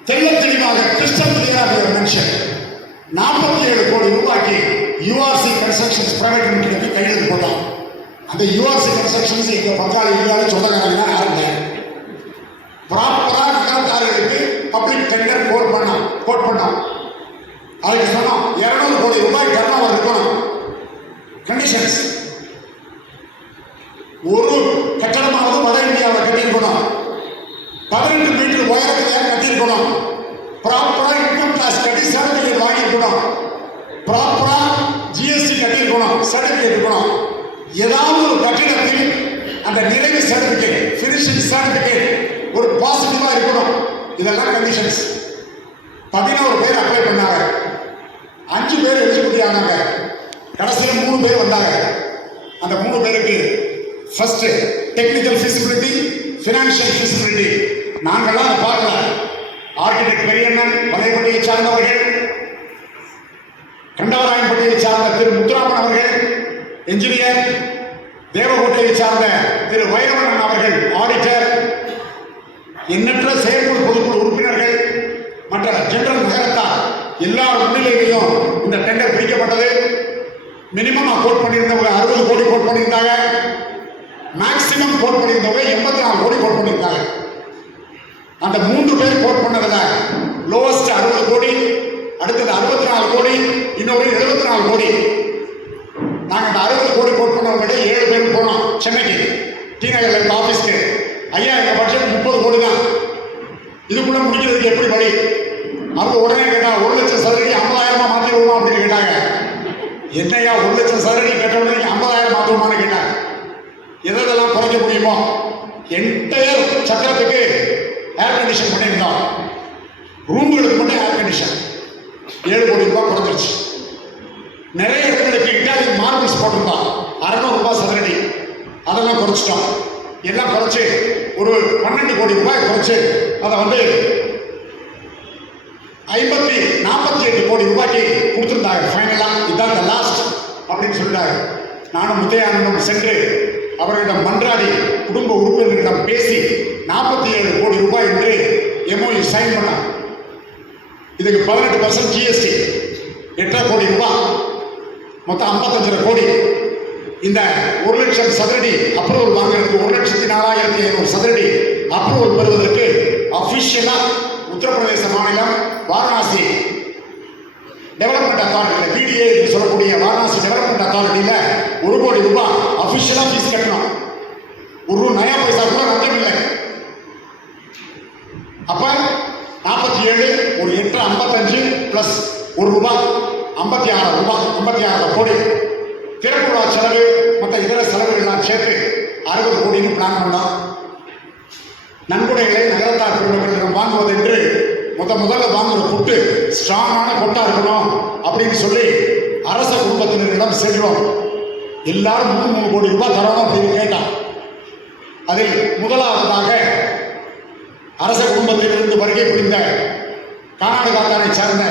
தெல்ல தெளிவாக கிறிஸ்டல் கிளியராக ஒரு மனுஷன் 47 கோடி ரூபாய்க்கு யூஆர்சி கன்ஸ்ட்ரக்ஷன்ஸ் பிரைவேட் லிமிடெட் கையெழுத்து போட்டான். அந்த யூஆர்சி கன்ஸ்ட்ரக்ஷன்ஸ் எங்க பங்காளி இல்லாத சொந்தக்காரங்க யாருங்க ப்ராப்பரா நகரத்தார்களுக்கு பப்ளிக் டெண்டர் கோட் பண்ணோம். அதுக்கு சொன்னோம் 200 கோடி ரூபாய் டர்ன் இருக்கணும். கண்டிஷன்ஸ், ஒரு கட்டடமானது வட இந்தியாவில் கட்டியிருக்கணும், 18 மீட்டர் உயரத்தில் கட்டியிருக்கணும், ப்ராப்பரா இன்கம் டாக்ஸ் கட்டி சர்டிபிகேட் வாங்கியிருக்கணும், ப்ராப்பரா ஜிஎஸ்டி கட்டியிருக்கணும், சர்டிபிகேட் இருக்கணும். ஏதாவது ஒரு கட்டிடத்தில் அந்த நிறைவு சர்டிபிகேட், ஃபினிஷிங் சர்டிபிகேட் ஒரு பாசிட்டிவா இருக்கணும். இதெல்லாம் கண்டிஷன்ஸ். 11 பேர் அப்ளை பண்ணாங்க, 5 பேர் எலிஜிபிலிட்டி ஆனாங்க. கடைசியில் 3 பேர் வந்தாங்க. அந்த 3 பேருக்கு first technical feasibility, financial feasibility. நாங்கள்லாம் அதை பார்க்கல. ஆர்கிடெக்ட் பெரியண்ணன் வலைப்பட்டியை சார்ந்தவர்கள், கண்டவராயன்பட்டியை சார்ந்த திரு முத்துராமன் அவர்கள், என்ஜினியர் தேவகோட்டையை சார்ந்த திரு வைரவன் அவர்கள், ஆடிட்டர், எண்ணற்ற செயற்குழு பொதுக்குழு உறுப்பினர்கள், மற்ற ஜெனரல் நகரத்தார் எல்லார் முன்னிலையிலையும் இந்த டெண்டர் பிடிக்கப்பட்டது. மினிமம் கோட் பண்ணியிருந்தவங்க 60 கோடி கோட் பண்ணியிருந்தாங்க. மேக்சிமம் கோட் பண்ணியிருந்தவங்க 84 கோடி கோட் பண்ணியிருந்தாங்க. அந்த 3 பேர் கோட் பண்ணதுல லோவஸ்ட் 60 கோடி, அடுத்தது 64 கோடி, இன்னொரு 74 கோடி. நாங்கள் அந்த 60 கோடி கோட் பண்ணவங்க 7 பேர் போனோம் சென்னைக்கு, டி நகர்ல இருந்த ஆஃபீஸ்க்கு. ஐயா, எங்கள் பட்ஜெட் 30 கோடி தான், இதுக்குள்ள முடிக்கிறதுக்கு எப்படி வழி? அவங்க உடனே கேட்டா 1 லட்சம் சதுரடி 50,000 மாற்றி விடுவோம் அப்படின்னு கேட்டாங்க. என்னையா 1 லட்சம் சதுரடி கட்டவுடனே 50,000 மாற்றுவோமான்னு கேட்டாங்க. எதெல்லாம் குறைக்க முடியுமோ என்டையர் சக்கரத்துக்கு ஏர் கண்டிஷன் பண்ணியிருந்தோம். ரூம்களுக்கு மட்டும் ஏர் கண்டிஷன் 7 கோடி ரூபாய் குறைஞ்சிருச்சு. நிறைய இடங்களுக்கு இட்டாலியன் மார்பிள்ஸ் போட்டிருந்தோம், 600 ரூபாய் சதுரடி. அதெல்லாம் குறைச்சிட்டோம். எல்லாம் குறைச்சு ஒரு 12 கோடி ரூபாய் குறைச்சு அதை வந்து 48 கோடி ரூபாய்க்கு கொடுத்துருந்தாங்க. ஃபைனலாக இதுதான் லாஸ்ட் அப்படின்னு சொல்லிட்டாங்க. நானும் முத்தையானந்தம் சென்று அவர்களிடம் மன்றாடி குடும்ப உறுப்பினர்களிடம் பேசி 47 கோடி ரூபாய் என்று எம்ஓயு சைன் பண்ணார். இதுக்கு 18% ஜிஎஸ்டி 8 கோடி ரூபாய், மொத்தம் 55 கோடி. இந்த 1 லட்சம் சதுரடி அப்ரூவல் வாங்குறதுக்கு 1,04,500 சதுரடி அப்ரூவல் பெறுவதற்கு அபிஷியலா உத்தரப்பிரதேச மாநிலம் வாரணாசி டெவலப்மெண்ட் அத்தாரிட்டி, பிடிஏ சொல்லக்கூடிய வாரணாசி டெவலப்மெண்ட் அத்தாரிட்டியில 1 கோடி ரூபாய் அபிஷியலா ஃபீஸ் கட்டணும். ஒரு நயா பைசா கூட நஷ்டம் இல்லை. அப்ப 47 ஒரு 8 55 பிளஸ் 1 ரூபாய் 56 ரூபாய் 56 கோடி. திறப்பு விழா செலவு மற்ற இதர செலவுகள்லாம் சேர்த்து 60 கோடின்னு பிளான் பண்ணோம். நன்கொடைகளை நகரத்தார் குழுக்களிடம் வாங்குவது என்று முதல்ல வாங்குற கொட்டு ஸ்ட்ராங்கான கொட்டா இருக்கணும் அப்படின்னு சொல்லி அரச குடும்பத்தினரிடம் சென்றோம். எல்லாரும் 3 கோடி ரூபாய் தரணும் அப்படின்னு கேட்டான். அதில் முதலாவதாக அரச குடும்பத்திலிருந்து வருகை புரிந்த கர்நாடகாவை சார்ந்த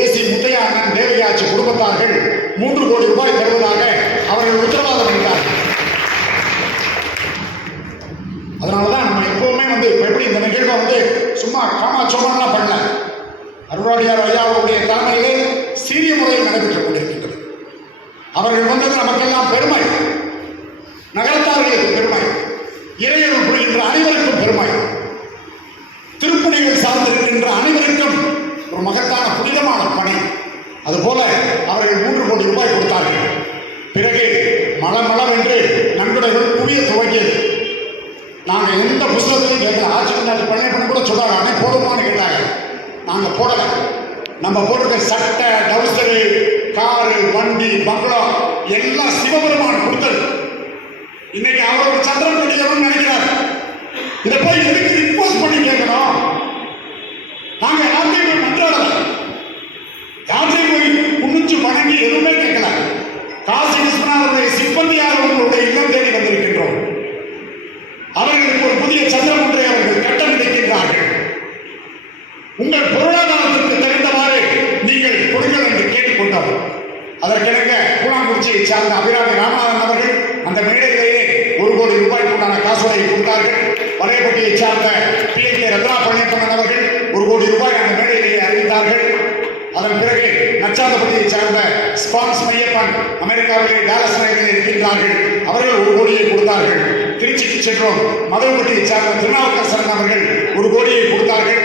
ஏசி முத்தையா அண்ணன் தேவியாச்சி குடும்பத்தார்கள் 3 கோடி ரூபாய் தருவதாக அவர்கள் உத்தரவாதம் அளித்தார். அதனாலதான் நம்ம எப்பவுமே வந்து எப்படி இந்த நிகழ்வை சும்மா காமாச்சோமான்லாம் பண்ணல. அருளாடியார் ஐயாவுடைய தலைமையிலே சீரிய முறையில் நடைபெற்றுக் கொண்டிருக்கின்றது. அவர்கள் வந்தது நமக்கெல்லாம் பெருமை, நகரத்தார்களுக்கு பெருமை, இறையர்கள் புரிகின்ற அனைவருக்கும் பெருமை, திருப்பணிகள் சார்ந்திருக்கின்ற அனைவருக்கும் ஒரு மகத்தான புனிதமான பணி. அதுபோல அவர்கள் 3 கோடி ரூபாய் கொடுத்தார்கள். பிறகு மளமளவென்று நன்கொடைகள் குவிய துவங்கியது. டாக்டர் பழனியப்பன் கூட சொல்றாங்க, அண்ணே போடுமான்னு கேட்டாங்க. நாங்க போடலை. நம்ம போட்டிருக்க சட்டை, டவுசரு, காரு, வண்டி, பங்களா எல்லாம் சிவபெருமான் கொடுத்தது. இன்னைக்கு அவரோட சந்திரன் பண்ணிக்கணும்னு நினைக்கிறார். இதை போய் எதுக்கு ரிக்வஸ்ட் பண்ணி கேட்கணும்? நாங்க யார்த்தையும் போய் மன்றாடல, யார்த்தையும் போய் குனிச்சு வணங்கி எதுவுமே கேட்கல. காசி விஸ்வநாதருடைய சிப்பந்தியார் உங்களுடைய இல்லம் தேடி வந்திருக்கின்றோம். அவர்களுக்கு ஒரு புதிய சந்திரன் ஒன்றை அவர்கள் கட்டமைக்கின்றார்கள். உங்கள் பொருளாதாரத்திற்கு தகுந்தவாறு நீங்கள் கொடுங்கள் என்று கேட்டுக்கொண்டோம். அதற்கிணங்க கூழாங்குறிச்சியை சார்ந்த அபிராமி ராமநாதன் அவர்கள் அந்த மேடையிலேயே 1 கோடி ரூபாய்க்கு உண்டான காசோலையை கொடுத்தார்கள். வலையப்பட்டியை சார்ந்த PK ரத்னா பழனியப்பன் அவர்கள் 1 கோடி ரூபாய் அந்த மேடையிலேயே அறிவித்தார்கள். அதன் பிறகு நச்சாந்தப்பட்டியை சார்ந்த ஸ்பான்ஸ் மையப்பன் அமெரிக்காவிலே டாலஸ் நகரில் இருக்கின்றார்கள். அவர்கள் 1 கோடியை கொடுத்தார்கள். திருச்சிக்கு சென்றோம். மதகுப்பட்டியை சார்ந்த திருநாவுக்கரசன் அவர்கள் 1 கோடியை கொடுத்தார்கள்.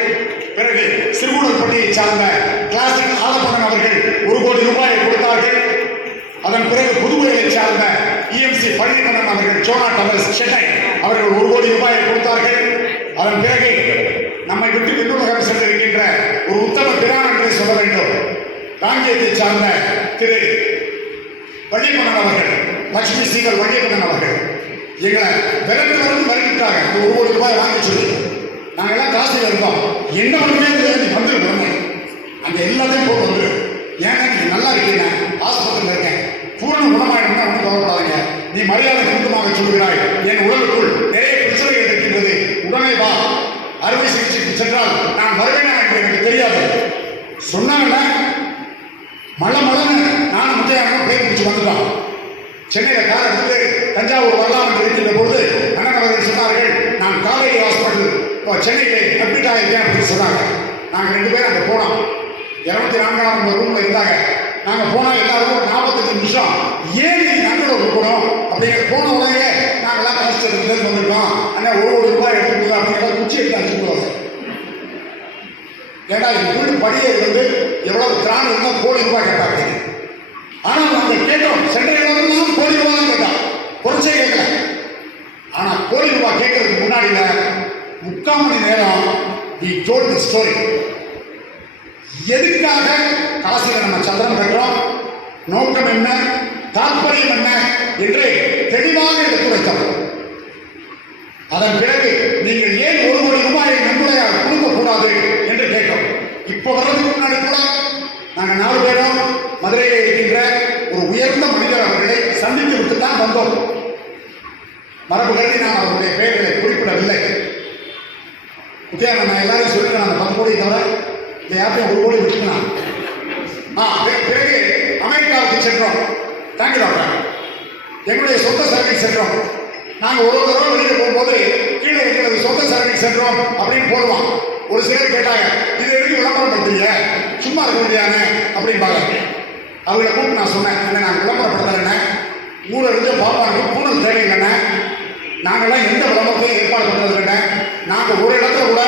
பிறகு சிறுகுடல்பட்டியை சார்ந்த கிளாசிக் ஆலப்பன் அவர்கள் 1 கோடி ரூபாயை கொடுத்தார்கள். அதன் பிறகு புதுவையை சார்ந்த EMC பழனிமணன் அவர்கள் சோனா டவர்ஸ் சென்னை அவர்கள் 1 கோடி ரூபாயை கொடுத்தார்கள். அதன் பிறகு நம்மை விட்டு விண்ணுலகம் சென்றிருக்கின்ற ஒரு உத்தம பிரான் என்று சொல்ல வேண்டும், ராங்கியத்தை சார்ந்த திரு வள்ளிமணன் அவர்கள், லட்சுமி சீகர் வள்ளிமணன் அவர்கள் எங்களை விரட்டுட்டாங்க. 1 கோடி ரூபாய் வாங்கி சொல்லி நாங்கள் எல்லாம் காசில் இருந்தோம். என்ன ஒன்றுமே தெரியாது, நீ வந்துருக்கோம் அங்கே எல்லாத்தையும் போட்டு வந்துரு. ஏன்னா நீங்க நல்லா இருக்கீங்க, ஆஸ்பத்திரியில் இருக்கேன், பூரண குணமாயிடும்னா ஒன்றும் கவலைப்படாதீங்க. நீ மரியாதை நிமித்தமாக சொல்கிறாய், என் உடலுக்குள் நிறைய பிரச்சனைகள் இருக்கின்றது, உடனே வா, அறுவை சிகிச்சைக்கு சென்றால் நான் வருவேனா என்று எனக்கு தெரியாது சொன்னாங்கல்ல. மழை நானும் முத்தையானும் பேர் பிடிச்சு வந்துட்டோம். சென்னையில் கார் எடுத்துட்டு தஞ்சாவூர் வரலாம் என்று இருக்கின்ற பொழுது அண்ணன் அவர்கள் சொன்னார்கள், நான் காவேரி ஹாஸ்பிட்டல் சென்னையிலே அட்மிட் ஆகிருக்கேன் அப்படின்னு சொன்னாங்க. நாங்கள் 2 பேரும் அங்கே போனோம். 24ஆம் நம்பர் ரூமில் இருந்தாங்க. நாங்கள் போனால் எல்லாருக்கும் 45 நிமிஷம் ஏன் நாங்களோட இருக்கணும் அப்படிங்கிற போன உடனே நாங்கள்லாம் கஷ்டத்துலேருந்து வந்திருக்கோம். அண்ணா 1 கோடி ரூபாய் எடுத்துக்கோங்க அப்படிங்கிற குச்சி எடுத்து அடிச்சுக்குவாங்க. ஏன்னா எங்கள் வீட்டு படியேறி வந்து எவ்வளவு திராணம் இருந்தால் கோடி ரூபாய் கேட்டாங்க. ஆனால் நாங்கள் கேட்டோம், சென்னையில் கோடி ரூபாய் தான் கேட்டோம், குறைச்சே கேட்கல. ஆனால் கோடி ரூபாய் கேட்கறதுக்கு முன்னாடி 3/4 மணி நேரம் we told the story. எதுக்காக காசியில் நம்ம சந்திரன் பெற்றோம், நோக்கம் என்ன, தாற்பயம் என்ன என்று தெளிவாக எடுத்துரைத்தோம். அதன் பிறகு நீங்கள் ஏன் 1 கோடி ரூபாயை நன்கொடையாக கொடுக்கக்கூடாது என்று கேட்டோம். இப்போ வர்றதுக்கு முன்னாடி கூட நாங்கள் 4 பேரும் மதுரையில் இருக்கின்ற ஒரு உயர்ந்த மனிதர் அவர்களை சந்தித்து விட்டு தான் வந்தோம். மரபு கருதி நான் அவருடைய பெயர்களை குறிப்பிடவில்லை. நான் எல்லாரும் சொல்லிட்டு அந்த 10 கோடி தவிர இந்த யார்த்தையும் 1 கோடி விட்டுக்கலாம். பிறகு அமெரிக்காவுக்கு சென்றோம். Thank you doctor. எங்களுடைய சொந்த சர்வீஸ் சென்றோம். நாங்கள் ஒரு தடவை வெளியில் போகும்போது கீழே இருக்கிறது சொந்த சர்வீஸ் சென்றோம் அப்படின்னு போடுவோம். ஒரு சிலர் கேட்டாங்க, இது எதுக்கு விளம்பரம் படுத்துறீங்க, சும்மா இருக்க முடியாது அப்படின்பாங்க. அவங்களை கூப்பிட்டு நான் சொன்னேன், என்ன நாங்கள் விளம்பரப்படுத்தலைண்ணே, ஊரில் இருந்து பாப்பாங்க பூனல் தேவையில்லைண்ணே, நாங்கள்லாம் எந்த விளம்பரத்தையும் ஏற்பாடு பண்ணுறது இல்லைண்ணே. நாங்கள் ஒரு இடத்துல கூட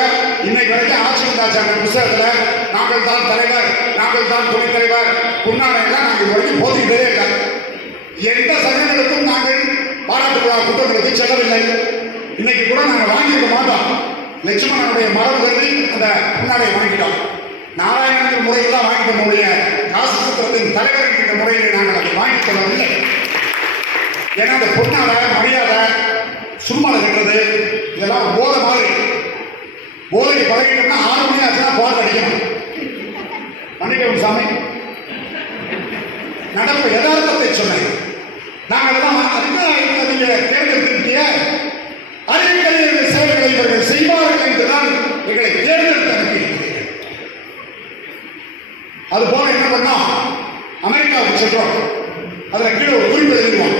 இன்னைக்கு வரைக்கும் ஆட்சியந்தாச்சாங்க புத்தகத்தில் நாங்கள் தான் தலைவர், நாங்கள் தான் துணைத் தலைவர், புண்ணாடையெல்லாம் நாங்கள் இது வரைக்கும் போதிக்கிட்டே இல்லை. எந்த சங்கங்களுக்கும் நாங்கள் பாராட்டு விழா கூட்டங்களுக்கு செல்லவில்லை. இன்னைக்கு கூட நாங்கள் வாங்கியிருக்க மாட்டோம். லட்சுமணனுடைய மரபு கருதி அந்த புண்ணாடையை வாங்கிட்டோம். நாராயணன் முறையில் தான் வாங்கிக்க முடிய காசு சுத்திரத்தின் தலைவர் என்கின்ற முறையில் நாங்கள் அதை வாங்கிக் கொள்ளவில்லை. ஏன்னா அந்த பொண்ணால மரியாதை, சும்மா கட்டுறது இதெல்லாம் போதை மாதிரி. போதைக்கு பழகிட்டோம்னா 6 மணி ஆச்சுன்னா பால் அடிக்கணும். மன்னிக்கவும் சாமி, நடப்பு யதார்த்தத்தை சொன்னேன். நாங்கள் எல்லாம் நீங்க தேர்ந்தெடுத்திருக்கிய அறிவிக்கலைஞர்கள் சேவைகளை இவர்கள் செய்வார்கள் என்றுதான் எங்களை தேர்ந்தெடுத்து அனுப்பியிருக்கிறீர்கள். அது போல என்ன பண்ணோம், அமெரிக்காவுக்கு சென்றோம். அதில் கீழே ஒரு குறிப்பு எழுதிடுவோம்,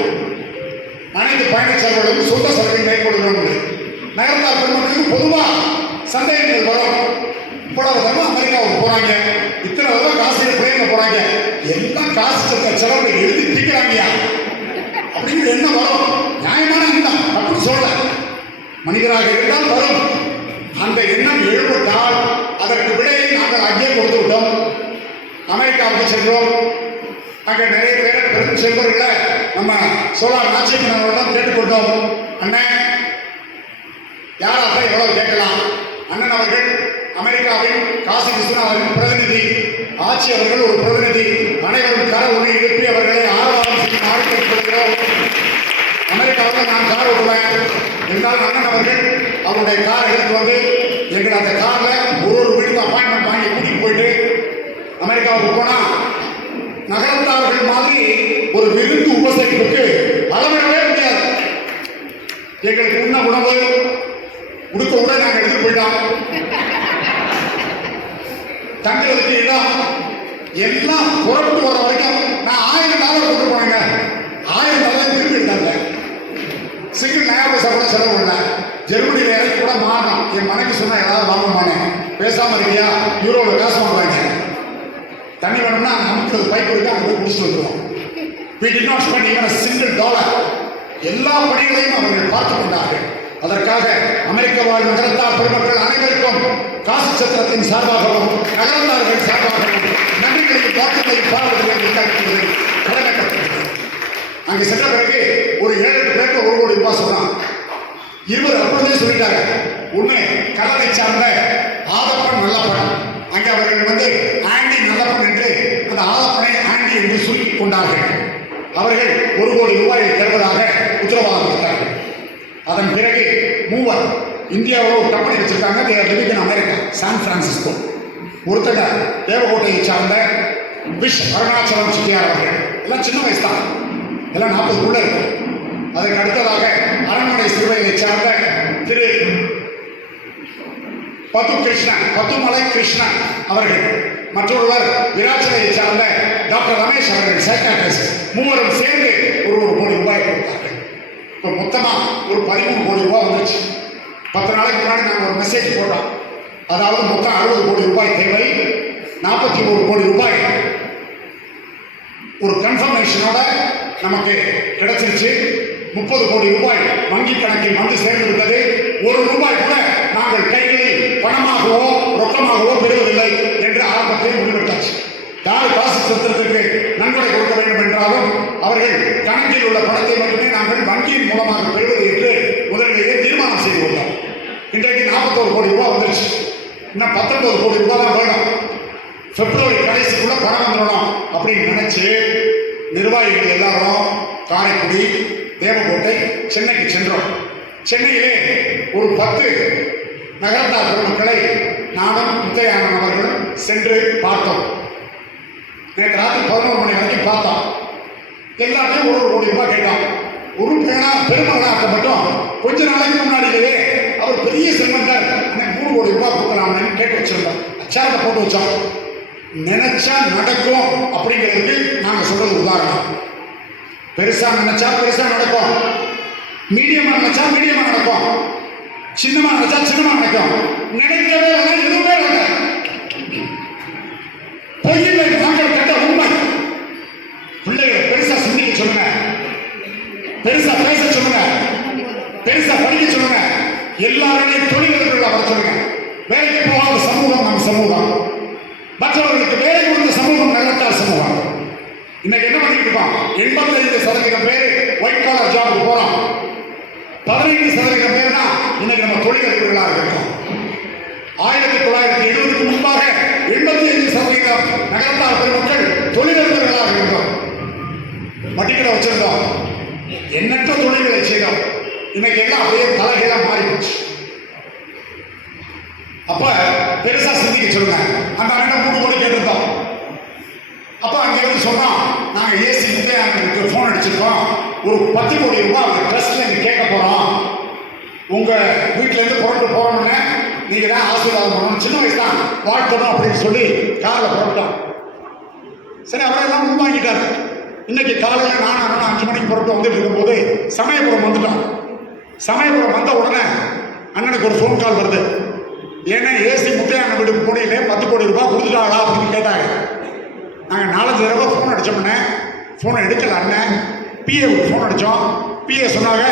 அனைத்து பயணச்செலவுகளுக்கும் சொந்த செலவை மேற்கொள்கிறோம். நகரத்தார் பெருமக்களுக்கு பொதுவாக சந்தேகங்கள் வரும். இவ்வளவு தடவை அமெரிக்காவுக்கு போறாங்க, இத்தனை தடவை காசியில் பிள்ளைங்க போறாங்க, எல்லாம் காசு செலவுகளை எழுதி தீக்கிறாங்கயா அப்படிங்கிற எண்ணம் வரும். நியாயமான எண்ணம், அப்படின்னு சொல்ல மனிதராக இருந்தால் வரும். அந்த எண்ணம் எழுப்பட்டால் அதற்கு விடையை நாங்கள் அங்கே கொடுத்து விட்டோம். அமெரிக்காவுக்கு சென்றோம். அங்கே நிறைய பேர் பெரும் செல்வர்களை நம்ம சோழர் நாச்சியம்மன் கேட்டுக்கொண்டோம். அண்ணன் யாராக எவ்வளவு கேட்கலாம், அண்ணன் அவர்கள் அமெரிக்காவின் காசி விஸ்வநாதன் பிரதிநிதி, ஆட்சி அவர்கள் ஒரு பிரதிநிதி. அனைவரும் கர ஒளி எழுப்பி அவர்களை ஆரவாரம் செய்யுமாறு கேட்டுக்கொள்கிறோம். அமெரிக்காவில் நான் கார் ஓட்டுவேன் என்றால் அண்ணன் அவர்கள் அவருடைய கார் எடுத்து வந்து எங்களை அந்த காரில் ஒரு வீட்டுக்கு அப்பாயின்மெண்ட் வாங்கி கூட்டிகிட்டு போயிட்டு அமெரிக்காவுக்கு போனால் நகரத்தார்கள் மாதிரி ஒரு விருந்து உபசரிப்புக்கு அளவிடவே முடியாது. எங்களுக்கு உண்ண உணவு உடுக்க கூட நாங்கள் எடுத்துட்டு போயிட்டோம். தங்களுக்கு இடம் எல்லாம் புறப்பட்டு வர வரைக்கும் நான் $1000 கொண்டு போனேங்க. $1000 திருப்பி எடுத்தாங்க. சிங்கிள் நயா பைசா கூட செலவு பண்ணல. ஜெர்மனியில் இறக்கி கூட மாறணும். என் மனைவி சொன்னா ஏதாவது வாங்கணுமானே, பேசாம இருக்கியா, யூரோவில் காசு வாங்குவாங்க. தண்ணி வேணும்னா நமக்கு பைப் இருக்கு, அங்கே போய் குடிச்சிட்டு வந்துடுவோம். We did not spend even a single dollar. எல்லா பணிகளையும் அவர்கள் பார்த்துக் கொண்டார்கள். அதற்காக அமெரிக்க வாழ் நகரத்தார் பெருமக்கள் அனைவருக்கும் காசி சத்திரத்தின் சார்பாகவும் நகரத்தார்கள் சார்பாகவும் நன்றிகளையும் வாழ்த்துக்களையும் பாராட்டுகளையும் கடமைப்பட்டிருக்கிறது. அங்கே சென்ற பிறகு ஒரு 7-8 பேருக்கு $1 கோடி சொன்னான். 20 அப்போதே சொல்லிட்டாங்க. ஒன்று கடலை சார்ந்த ஆதப்பன் நல்லப்பன். அங்கே அவர்கள் ஆண்டி நல்லப்பன் என்று அந்த ஆதப்பனை ஆண்டி என்று சுருக்கிக் கொண்டார்கள். அவர்கள் $1 கோடி தருவதாக உத்தரவாதம் கொடுத்தார்கள். அதன் பிறகு 3 இந்தியாவில் ஒரு கம்பெனி வச்சிருக்காங்க. America San Francisco. ஒருத்தங்க தேவகோட்டையை சார்ந்த விஷ் அருணாச்சலம் செட்டியார் அவர்கள். எல்லாம் சின்ன வயசு தான், எல்லாம் 40க்குள்ள இருக்கும். அதற்கு அடுத்ததாக அரண்மனை சிறுவையை சார்ந்த திரு பத்துமலை கிருஷ்ணன் அவர்கள். மற்றொருவர் விராச்சலையை சார்ந்த டாக்டர் ரமேஷ் அவர்கள், சைக்காட்ரிஸ்ட். 3 சேர்ந்து $1 கோடி கொடுத்தார்கள். இப்போ மொத்தமா ஒரு $13 கோடி வந்துச்சு. 10 நாளைக்கு முன்னாடி நாங்கள் ஒரு மெசேஜ் போட்டோம். அதாவது மொத்தம் $60 கோடி தேவை. $41 கோடி ஒரு கன்ஃபர்மேஷனோட நமக்கு கிடைச்சிருச்சு. $30 கோடி வங்கி கணக்கில் வந்து சேர்ந்திருந்தது. $1 கூட நாங்கள் கைகளில் பணமாகவோ ரொக்கமாகவோ பெறுவதில்லை என்று ஆரம்பத்தில் முடிவெடுத்தாச்சு. யார் காசி சத்திரத்திற்கு நன்கொடை கொடுக்க வேண்டும் என்றாலும் அவர்கள் கணக்கில் உள்ள பணத்தை மட்டுமே நாங்கள் வங்கியின் மூலமாக பெறுவது என்று முதலிலேயே தீர்மானம் செய்து கொண்டோம். இன்றைக்கு $41 கோடி வந்துருச்சு. இன்னும் $19 கோடி தான் வேணும். பிப்ரவரி கடைசிக்குள்ள பணம் வந்துடணும் அப்படின்னு நினைச்சு நிர்வாகிகள் எல்லாரும் காரைக்குடி, தேவகோட்டை, சென்னைக்கு சென்றோம். சென்னையிலே ஒரு 10 நகரத்தார் பெருமக்களை நானும் முத்தையானன் அவர்களும் சென்று பார்த்தோம். நேற்று ராத்திரி 11 மணி வரைக்கும் பார்த்தோம். எல்லாத்தையும் $1 கோடி கேட்டோம். ஒரு பேனா பெருமகனாக்க மட்டும் கொஞ்ச நாளைக்கு முன்னாடியிலேயே அவர் பெரிய செல்வந்தர், எனக்கு $3 கோடி கொடுக்கலாம்னு கேட்டு வச்சிருந்தோம். அச்சாரத்தை போட்டு வச்சோம். நினைச்சா நடக்கும் அப்படிங்கிறதுக்கு நாங்கள் சொல்றது உதாரணம். பெருசா நினைச்சா பெருசா நடக்கும், மீடியமா நினைச்சா மீடியமா நடக்கும், சின்னமா நினைச்சா சின்னமா நடக்கும். நினைக்கவே இல்லை, எதுவுமே இல்லை. பொய்யில்லை, நாங்கள் கண்ட உண்மை. பிள்ளைகளை பெருசா சிந்திக்க சொல்லுங்க, பெருசா பேச சொல்லுங்க, பெருசா படிக்க சொல்லுங்க. எல்லாருமே தொழில்கள் வர சொல்லுங்க. வேலைக்கு போகாத சமூகம் நம் சமூகம். மற்றவர்களுக்கு வேலை கொடுத்த சமூகம் நகரத்தார் சமூகம். இன்னைக்கு என்ன பண்ணிட்டு இருக்கோம்? 85% பேர் ஒயிட் காலர் ஜாபுக்கு போறோம். 15% பேர்னா இன்னைக்கு நம்ம தொழிலதிபர்களாக இருக்கோம். 1970க்கு முன்பாக 85% நகரத்தார் பெருமக்கள் தொழிலதிபர்களாக இருந்தோம். வட்டிக்கடை வச்சிருந்தோம், எண்ணற்ற தொழில்களை செய்தோம். இன்னைக்கு எல்லாம் அப்படியே தலைகளாக மாறி போச்சு. அப்ப பெருசா சிந்திக்க சொல்லுங்க. அந்த அண்ணன் $3 கோடி கேட்டிருந்தோம். அப்ப அங்க இருந்து சொன்னோம், நாங்க ஏசி முத்தையானுக்கு போன் அடிச்சிருக்கோம், ஒரு $10 கோடி ட்ரஸ்ட்ல நீங்க கேட்க போறோம், உங்க வீட்டுல இருந்து புறப்பட்டு போறோம்னு நீங்க தான் ஆசீர்வாதம் பண்ணணும், சின்ன வயசு தான் வாழ்த்தணும் அப்படின்னு சொல்லி கார்ல புறப்பட்டோம். சரி, அவரெல்லாம் உள்வாங்கிட்டாரு. இன்னைக்கு காலையில் நான் 5 மணிக்கு புறப்பட்டு வந்துட்டு இருக்கும்போது சமயபுரம் வந்துட்டோம். சமயபுரம் வந்த உடனே அண்ணனுக்கு ஒரு ஃபோன் கால் வருது. ஏன்னா ஏசி முத்தையான வீட்டுக்கு போனீங்களே $10 கோடி கொடுத்துட்டாங்களா அப்படின்னு கேட்டாங்க. நாங்கள் 4-5 தடவை ஃபோன் அடித்தோம்னே ஃபோனை எடுக்கல. அண்ணன் பிஏவுக்கு ஃபோன் அடித்தோம். பிஏ சொன்னாங்க,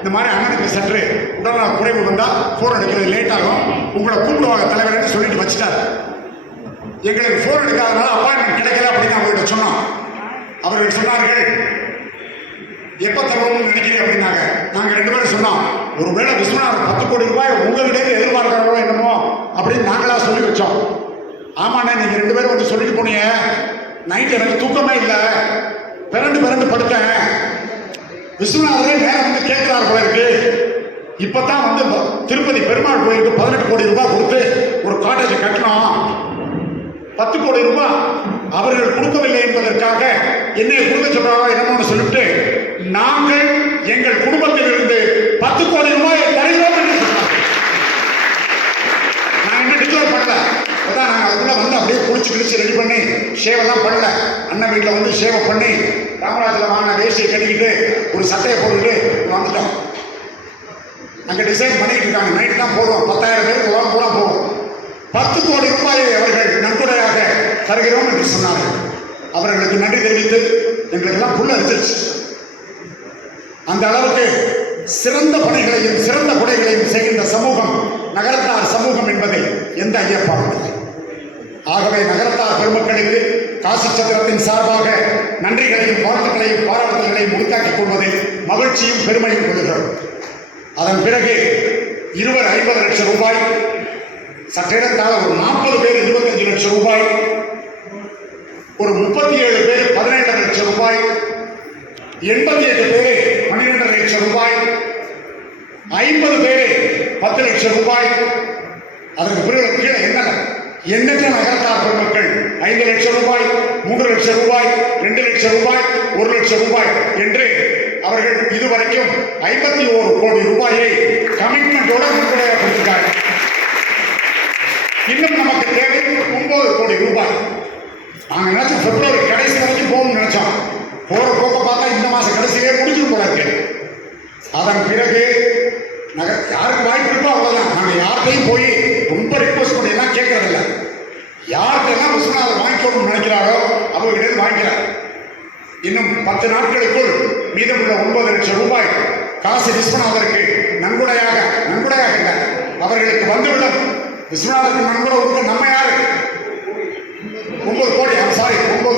இந்த மாதிரி அண்ணனுக்கு சற்று உடல்நல குறைவு வந்தால் ஃபோன் எடுக்கிறது லேட் ஆகும், உங்களை கூப்பிடுவாங்க தலைவர்னு சொல்லிட்டு வச்சுட்டார். எங்களுக்கு ஃபோன் எடுக்காதனால அப்பாயின்மெண்ட் கிடைக்கல அப்படின்னு அவங்ககிட்ட சொன்னோம். அவர்கள் சொன்னார்கள், எப்போ தருவோம்னு நினைக்கிறீங்க அப்படின்னாங்க. நாங்கள் 2 பேரும் சொன்னோம், ஒருவேளை விஸ்வநாதன் $10 கோடி உங்ககிட்ட எதிர்பார்க்கிறாரோ என்னமோ ஆமாண்ணே, நீங்கள் 2 பேரும் வந்து சொல்லிட்டு போனீங்க. நைட் எனக்கு தூக்கமே இல்லை, பிறண்டு படுத்தேன். விஸ்வநாதரே நேரம் வந்து கேட்கிறார் போல இருக்கு. இப்பதான் வந்து திருப்பதி பெருமாள் கோயிலுக்கு 18 கோடி ரூபாய் கொடுத்து ஒரு காட்டேஜ் கட்டணும். 10 கோடி ரூபாய் அவர்கள் கொடுக்கவில்லை என்பதற்காக என்னை கொடுக்க சொல்றாங்க என்னமோன்னு சொல்லிட்டு நாங்கள் எங்கள் குடும்பத்தில் இருந்து 10 கோடி ரூபாயை தருகிறோம் என்று சொன்னாங்க. நான் என்ன டிக்ளேர் பண்ணல. அதான் நாங்கள் அதுக்குள்ள வந்து அப்படியே குளிச்சு ரெடி பண்ணி ஷேவெல்லாம் பண்ணல. அண்ணன் வீட்டில் வந்து ஷேவை பண்ணி காமராஜில் வாங்கின வேஷ்டியை கட்டிக்கிட்டு ஒரு சட்டையை போட்டுக்கிட்டு வந்துட்டோம். அங்கே டிசைன் பண்ணிட்டு இருக்காங்க. நைட்டு தான் போடுவோம். 10,000 பேருக்கு உலகம் பூரா போவோம். 10 கோடி ரூபாயை அவர்கள் நன்கொடையாக தருகிறோம் என்று சொன்னார்கள். அவர்களுக்கு நன்றி தெரிவித்து எங்களுக்கெல்லாம் புல் அரிச்சிருச்சு. அந்த அளவுக்கு சிறந்த பணிகளையும் சிறந்த கொடைகளையும் செய்கின்ற சமூகம் நகரத்தார் சமூகம் என்பதில் எந்த ஐயப்பாடும் இல்லை. ஆகவே நகரத்தார் பெருமக்களுக்கு காசி சத்திரத்தின் சார்பாக நன்றிகளையும் வாழ்த்துக்களையும் பாராட்டுதல்களையும் முடித்தாக்கிக் கொள்வதில் மகிழ்ச்சியும் பெருமையும் கொள்கிறோம். அதன் பிறகு இருவர் 50 லட்சம் ரூபாய், சற்றிடத்தால் ஒரு 40 பேர் 25 லட்சம் ரூபாய், ஒரு 37 பேர் 17 லட்சம் ரூபாய், 88 பேர் 12 லட்சம் ரூபாய், 50 பேர் 10 லட்சம் ரூபாய். அதற்கு பிறகு கீழே எண்ணற்ற நகரத்தார் பெருமக்கள் 5 லட்சம் ரூபாய், 3 லட்சம் ரூபாய், 2 லட்சம் ரூபாய், 1 லட்சம் ரூபாய் என்று அவர்கள் இதுவரைக்கும் 51 கோடி ரூபாயை கமிட்மெண்டோட நன்கொடையாக கொடுத்திருக்காங்க. இன்னும் நமக்கு தேவை 9 கோடி ரூபாய். நாங்கள் நினைச்சோம் பிப்ரவரி கடைசி வரைக்கும் போகணும்னு நினைச்சோம். போற போக்க பார்த்தா இந்த மாசம் கடைசியிலே முடிஞ்சிட்டு போல இருக்கு. அதன் பிறகு யாருக்கு வாய்ப்பு இருக்கோ அவ்வளவுதான். நாங்கள் யார்கிட்டையும் போய் ரொம்ப ரிக்வஸ்ட் பண்ணி எல்லாம் கேட்கறதில்ல. யார்கிட்டெல்லாம் விஸ்வநாதர் வாங்கிக்கணும்னு நினைக்கிறாரோ அவர்கிட்ட வாங்கிக்கிறார். இன்னும் 10 நாட்களுக்குள் மீதமுள்ள 9 லட்சம் ரூபாய் காசி விஸ்வநாதருக்கு நன்கொடையாக இல்லை, அவர்களுக்கு வந்துவிடும். விஸ்வநாதருக்கு நன்கொடை கொடுக்க நம்ம யாரு? 9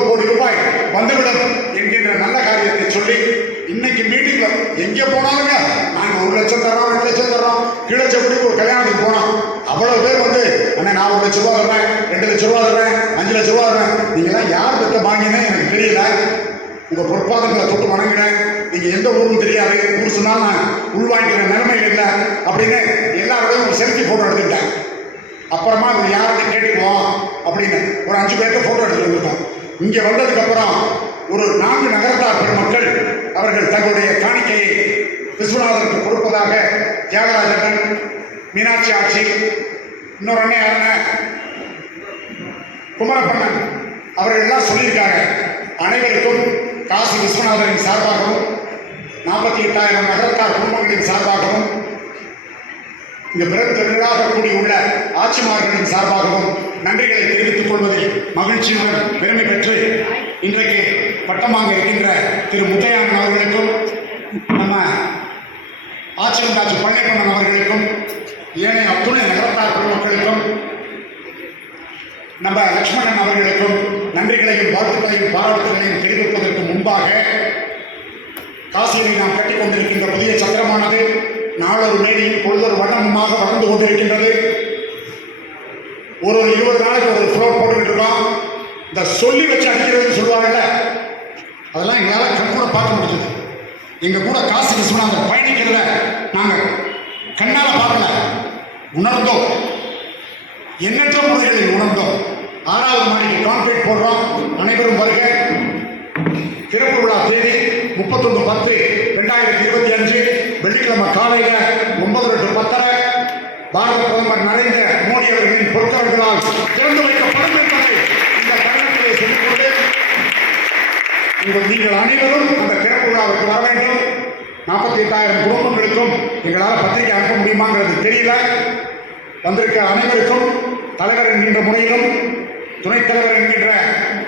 கோடி ரூபாய் வந்துவிடும் என்கின்ற நல்ல காரியத்தை சொல்லி இன்னைக்கு மீட்டிங்ல எங்கே போனாலுங்க நாங்கள் 1 லட்சம் தரோம், 2 லட்சம் தரோம். கீழச்சப்படிக்கு ஒரு கல்யாணத்துக்கு போனோம். அவ்வளவு பேர் வந்து அண்ணே நான் 1 லட்சம் ரூபா தர்றேன், 2 லட்சம் ரூபா தர்றேன், 5 லட்சம் ரூபா தர்றேன். நீங்களாம் யார் கிட்ட வாங்கினே எனக்கு தெரியல. உங்க பொற்பாதங்களை தொட்டு வணங்குறேன். நீங்க எந்த ஊரும் தெரியாது, ஊர் சொன்னால் நான் உள்வாங்கிக்கிற நிலைமையில் இல்லை அப்படின்னு எல்லாரோடையும் ஒரு செல்ஃபி போட்டோ எடுத்துக்கிட்டேன். அப்புறமா அவங்க யார்கிட்ட கேட்டுக்குவோம் அப்படின்னு ஒரு 5 பேர்த்த போட்டோ எடுத்துட்டு வந்துட்டோம். இங்கே வந்ததுக்கு அப்புறம் ஒரு 4 நகரத்தார் பெருமக்கள் அவர்கள் தங்களுடைய காணிக்கையை விஸ்வநாதருக்கு கொடுப்பதாக தியாகராஜன், மீனாட்சி ஆட்சி, இன்னொரு அண்ணன் யாருன்னு குமரப்பண்ணன் அவர்கள் எல்லாம் சொல்லியிருக்காங்க. அனைவருக்கும் காசி விஸ்வநாதரின் சார்பாகவும் 48,000 நகரத்தார் குடும்பங்களின் சார்பாகவும் இங்கு பிறந்தவர்களாக கூடியுள்ள ஆட்சிமார்களின் சார்பாகவும் நன்றிகளை தெரிவித்துக் கொள்வதில் மகிழ்ச்சியுடன் பெருமை பெற்று இன்றைக்கு பட்டமாக இருக்கின்ற திரு முத்தையானன் அவர்களுக்கும் நம்ம ஆட்சி பழனிக்கண்ணன் அவர்களுக்கும் ஏனைய துணை நகரத்தார் பெருமக்களுக்கும் நம்ம லட்சுமணன் அவர்களுக்கும் நன்றிகளையும் வாழ்த்துக்களையும் பாராட்டுகளையும் தெரிவிப்பதற்கு முன்பாக காசியை நாம் கட்டிக் கொண்டிருக்கின்ற புதிய சக்கரமானது நாளொரு மேனியும் பொழுதொரு வண்ணமுமாக வளர்ந்து கொண்டிருக்கின்றது. ஒரு 20 நாளைக்கு ஒரு ஃப்ளோர் போட்டுக்கிட்டு இருக்கோம். இந்த சொல்லி வச்சு அடிக்கிறதுன்னு சொல்லுவாங்கல்ல, அதெல்லாம் எங்களால் கண்கூட பார்க்க முடிஞ்சது. எங்கள் கூட காசி விஸ்வநாதர் பயணிக்கிறத நாங்கள் கண்ணால் பார்க்கல, உணர்ந்தோம். எண்ணற்ற முறைகளில் உணர்ந்தோம். 6வது மாடிக்கு கான்கிரீட் போடுறோம். அனைவரும் வருக. திறப்பு விழா தேதி 31/10/2025 வெள்ளிக்கிழமை காலையில் 9 to 10 பாரத பிரதமர் நரேந்திர மோடி அவர்களின் பொற்கரங்களால் திறந்து வைக்கப்படும் என்பதை இந்த தருணத்திலே சொல்லிக்கொண்டு நீங்கள் அனைவரும் அந்த திறப்பு விழாவுக்கு வர வேண்டும். 48,000 குடும்பங்களுக்கும் எங்களால் பத்திரிகை அனுப்ப முடியுமாங்கிறது தெரியல. வந்திருக்க அனைவருக்கும் தலைவர் என்கின்ற முறையிலும் துணைத் தலைவர் என்கின்ற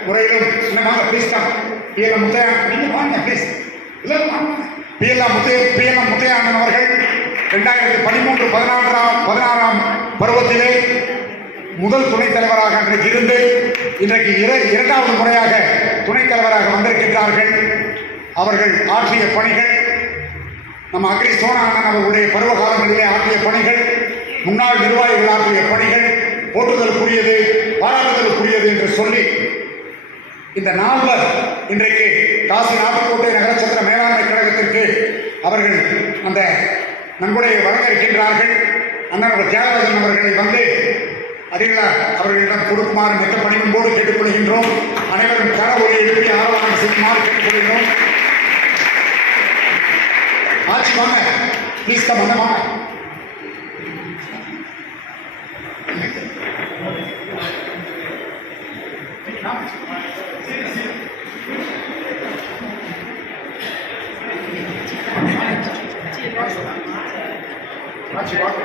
முறையிலும் என்னமாக ப்ளீஸ் தான் பிஎல்எம் முத்தையானன் அவர்கள் 2013-14 பருவத்திலே முதல் துணைத் தலைவராக அன்றைக்கு இருந்து இன்றைக்கு 2வது முறையாக துணைத் தலைவராக வந்திருக்கின்றார்கள். அவர்கள் ஆற்றிய பணிகள், நம்ம அக்ரி சோனானன் அவர்களுடைய பருவ காலங்களிலே ஆற்றிய பணிகள், முன்னாள் நிர்வாகிகள் ஆற்றிய பணிகள் போற்றுதலுக்குரியது, பாராட்டுதலுக்குரியது. என்று சொல்லி இந்த நால்வர் இன்றைக்கு காசி நாட்டுக்கோட்டை நகரச்சத்திர மேலாண்மை கழகத்திற்கு அவர்கள் அந்த நன்கொடையை வழங்க இருக்கின்றார்கள். அண்ணன் தியாகராஜன் அவர்களை வந்து அதில் அவர்களிடம் கொடுக்குமாறு மிக்க பணிவோடு கேட்டுக்கொள்கின்றோம். அனைவரும் கரவொலி எழுப்பி ஆர்வம் செய்யுமாறு கேட்டுக்கொள்கின்றோம். ஆட்சி வாங்க ப்ளீஸ் கம் அண்ணா வாங்க. ஆட்சி வாங்க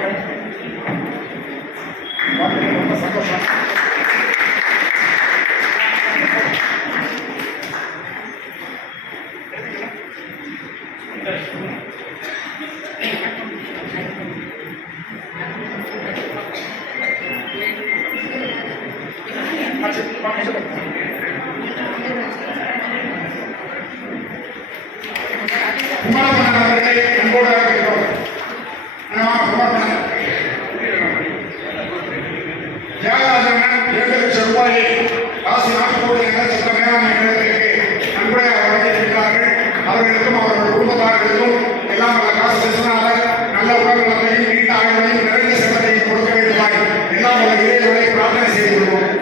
ரொம்ப சந்தோஷம். குமாரப்பண்ணன் அவர்களை அன்போடு அழைக்கிறோம். குமாரப்பண்ணன் தியாகராஜன் 2 லட்சம் ரூபாயை காசி நாட்டுக்கோட்டை நகரச்சத்திர மேலாண்மை கழகத்திற்கு நன்கொடையாக வழங்கியிருக்கிறார்கள். அவர்களுக்கும் அவர்கள் குடும்பத்தார்களுக்கும் எல்லாம் வல்ல காசி விஸ்வநாதர் நல்ல உடல்நலத்தையும் நீண்ட ஆயுளையும் நிறைந்த செல்வத்தையும் கொடுக்க வேண்டுமாய் எல்லாம் வல்ல இறைவனை பிரார்த்தனை செய்து கொள்வோம்.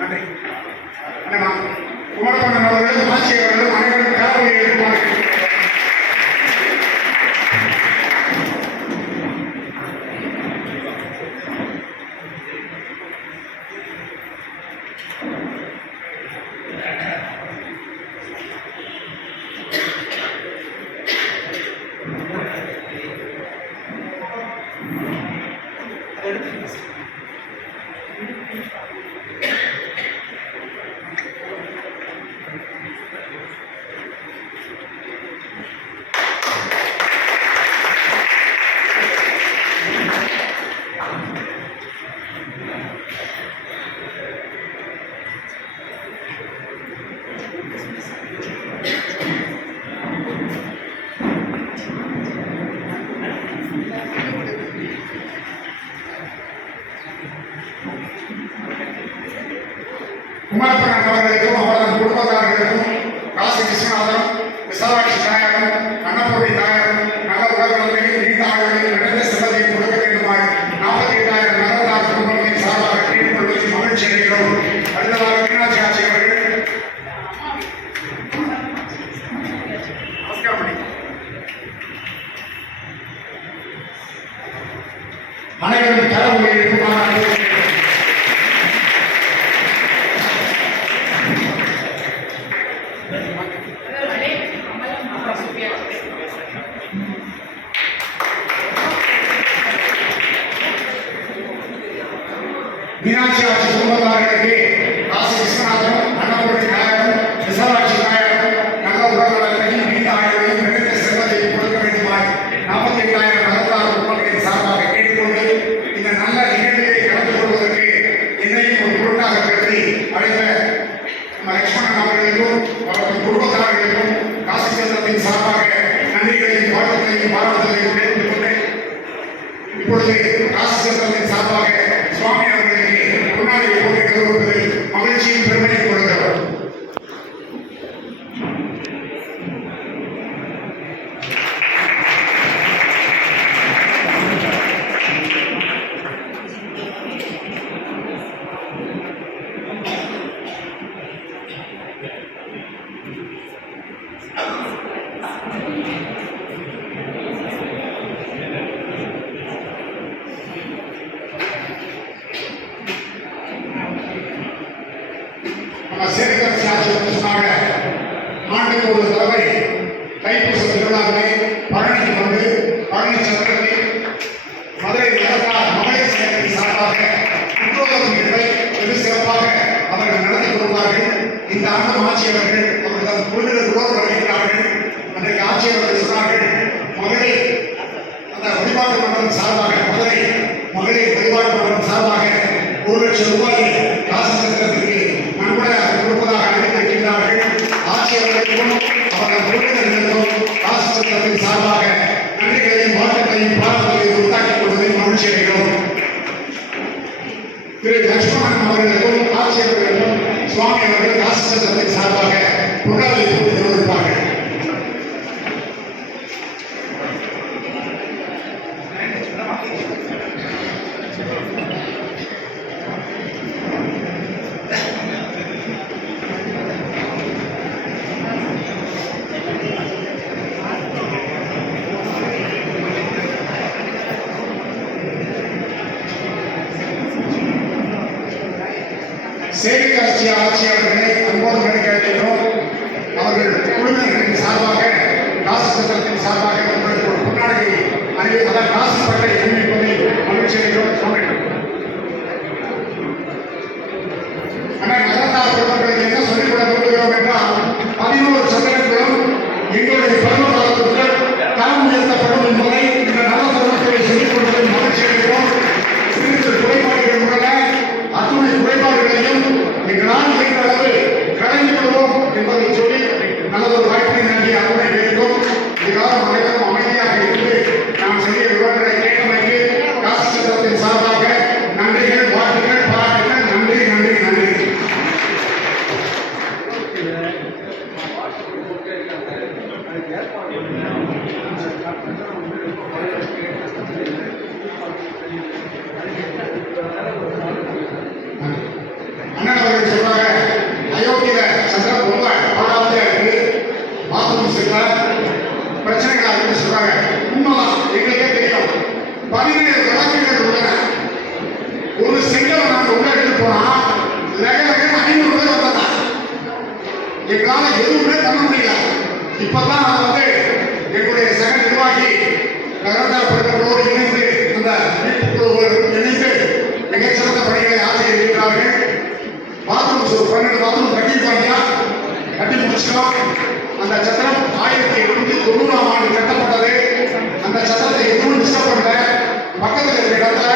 நன்றி. குமாரப்பண்ணன் அவர்களும் ஆட்சியர்களும் அனைவரும் கரவொலி எழுப்புவார்கள். குமாரப்பண்ணன் அவர்களுக்கும் அவரது குடும்பத்தார்களுக்கும் காசி விஸ்வநாதன் விசாலாட்சி தாயாரும் அன்னபூர்ணி தாயாரும் நல்ல உடல்நலத்தையும் நீண்ட ஆயுளையும் நிறைந்த செல்வத்தையும் கொடுக்க வேண்டுமாய் 48,000 நலந்தார் குடும்பத்தின் சார்பாக கேட்டுக்கொள்வதில் மகிழ்ச்சி அடைகிறோம். அடுத்ததாக மீனாட்சி ஆட்சி அவர்கள் நமஸ்காரம். அனைவரும் கரவொலி எழுப்புமாறு மீனாட்சி ஆட்சி குடும்பத்தார்களுக்கு காசி விஸ்வநாதன் அன்னபூர்ணி தாயாரும் விசாலாட்சி தாயாரும் நல்ல உடல்நலத்தையும் நீண்ட ஆயுளையும் நிறைந்த செல்வத்தையும் கொடுக்க வேண்டுமாய் 48,000 நலந்தார் குடும்பங்களின் சார்பாக கேட்டுக்கொண்டு இந்த நல்ல நிகழ்ச்சியை கலந்து கொள்வதற்கு என்னையும் ஒரு பொருட்டாக கருதி அழைத்த லட்சுமணன் அவர்களுக்கும் அவரது குடும்பத்தார்களுக்கும் காசி சத்திரத்தின் சார்பாக நன்றிகளையும் வாழ்த்துக்களையும் பாராட்டுதலையும் தெரிவித்துக் கொண்டு இப்பொழுது காசி சத்திரத்தின் சார்பாக சுவாமி அவர்களுக்கு முன்னாடி போட்டு கௌரவிப்பதில் மகிழ்ச்சியும் பெருமையும் கொடுக்கிறோம். சேகர் சாட்சியாக ஆண்டுக்கு ஒரு தடவை தைப்பூச திருவிழாவிலே பழனிக்கு வந்து பழனி சத்திரத்தில் மதுரை நகரார் மகளிர் சேகரின் சார்பாக உத்தியோக நிகழ்வை வெகு சிறப்பாக அவர்கள் நடத்தி கொள்வார்கள். இந்த ஆண்டு ஆட்சியவர்கள் அவர்கள் குழுவினர்களோடு வருகிறார்கள். அன்றைக்கு ஆட்சியவர்கள் சொன்னார்கள், மகளிர் அந்த வழிபாட்டு மன்றம் சார்பாக மதுரை மகளிர் வழிபாட்டு மன்றம் சார்பாக 1 லட்சம் ரூபாயை காசி சத்திரத்திற்கு நன்கொடையாக கொடுப்பதாக அறிவித்திருக்கின்றார்கள். ஆட்சியர்களுக்கும் அவர்கள் குழுவினர்களுக்கும் காசி சத்திரத்தின் சார்பாக நன்றிகளையும் வாழ்த்துக்களையும் பாராட்டுகளையும் உண்டாக்கிக் கொள்வதில் மகிழ்ச்சி அடைகிறோம். ஆட்சியர்களும் சுவாமி அவர்கள் காசு சட்டத்தின் சார்பாக பொன்னாடை நிறுவனிப்பார்கள். சேவைக்காட்சி ஆட்சியாளர்களை அன்போடு நடிக்கிறோம். அவர்கள் குழுவினர்களின் சார்பாக காசு சட்டத்தின் சார்பாக உங்களுக்கு ஒரு பொன்னாடையை அதாவது காசு பட்டை அறிவிப்பதை மகிழ்ச்சி அடைகிறோம். ஆனால் நகரத்தார் பெருமக்களுக்கு என்ன சொல்லிவிட விரும்புகிறோம் என்றால் 11 சட்டங்களும் எங்களுடைய பருவ காலத்திற்கு தரம் உயர்த்தப்படும் என்பதை இந்த நல தருணத்தை சொல்லிக் கொள்வதில் மகிழ்ச்சி அடைகிறோம். சிறு சிறு குறைபாடுகள் உள்ளன. அத்துணை குறைபாடுகளையும் எங்களால் இயன்ற அளவு கலைந்து விடுவோம் என்பதை சொல்லி நல்லதொரு வாய்ப்பை நன்றி அத்துணை வேண்டும். இதுக்காக அனைவரும் அமைதியாக இருந்து நாம் செய்ய விவரங்களை கேட்டமைக்கு காசு சட்டத்தின் சார்பாக நன்றிகள், வாழ்த்துக்கள், பாராட்டுகள். நன்றி நன்றி நன்றி. அண்ணன் அவர்கள் சொல்றாங்க, அயோத்தியில சந்திரன் ரொம்ப பாடாவதே இருக்கு, பாத்ரூம் செல்ல பிரச்சனைகள் இருக்குன்னு சொல்றாங்க. உண்மைதான், எங்களுக்கே தெரியும். 17 வழக்குகள் உள்ளன. ஒரு செங்கலை நாங்கள் உள்ள எடுத்து போனா லக 500 பேர் வந்தாங்க. எங்களால எதுவுமே பண்ண முடியல. இப்பதான் அதை எங்களுடைய சக நிர்வாகி நகரத்தார் பெருமக்களோடு இணைந்து அந்த மீட்புக்குழுவோடு இணைந்து மிகச்சிறந்த பணிகளை ஆற்றி இருக்கிறார்கள். பாத்ரூம் 12 பாத்ரூம் கட்டியிருப்பாங்க, கட்டி முடிச்சிட்டோம். அந்த சத்திரம் 1890ஆம் ஆண்டு கட்டப்பட்டது. அந்த சத்திரத்தை எதுவும் டிஸ்டர்ப் பண்ணல. பக்கத்தில் இருக்கிற இடத்துல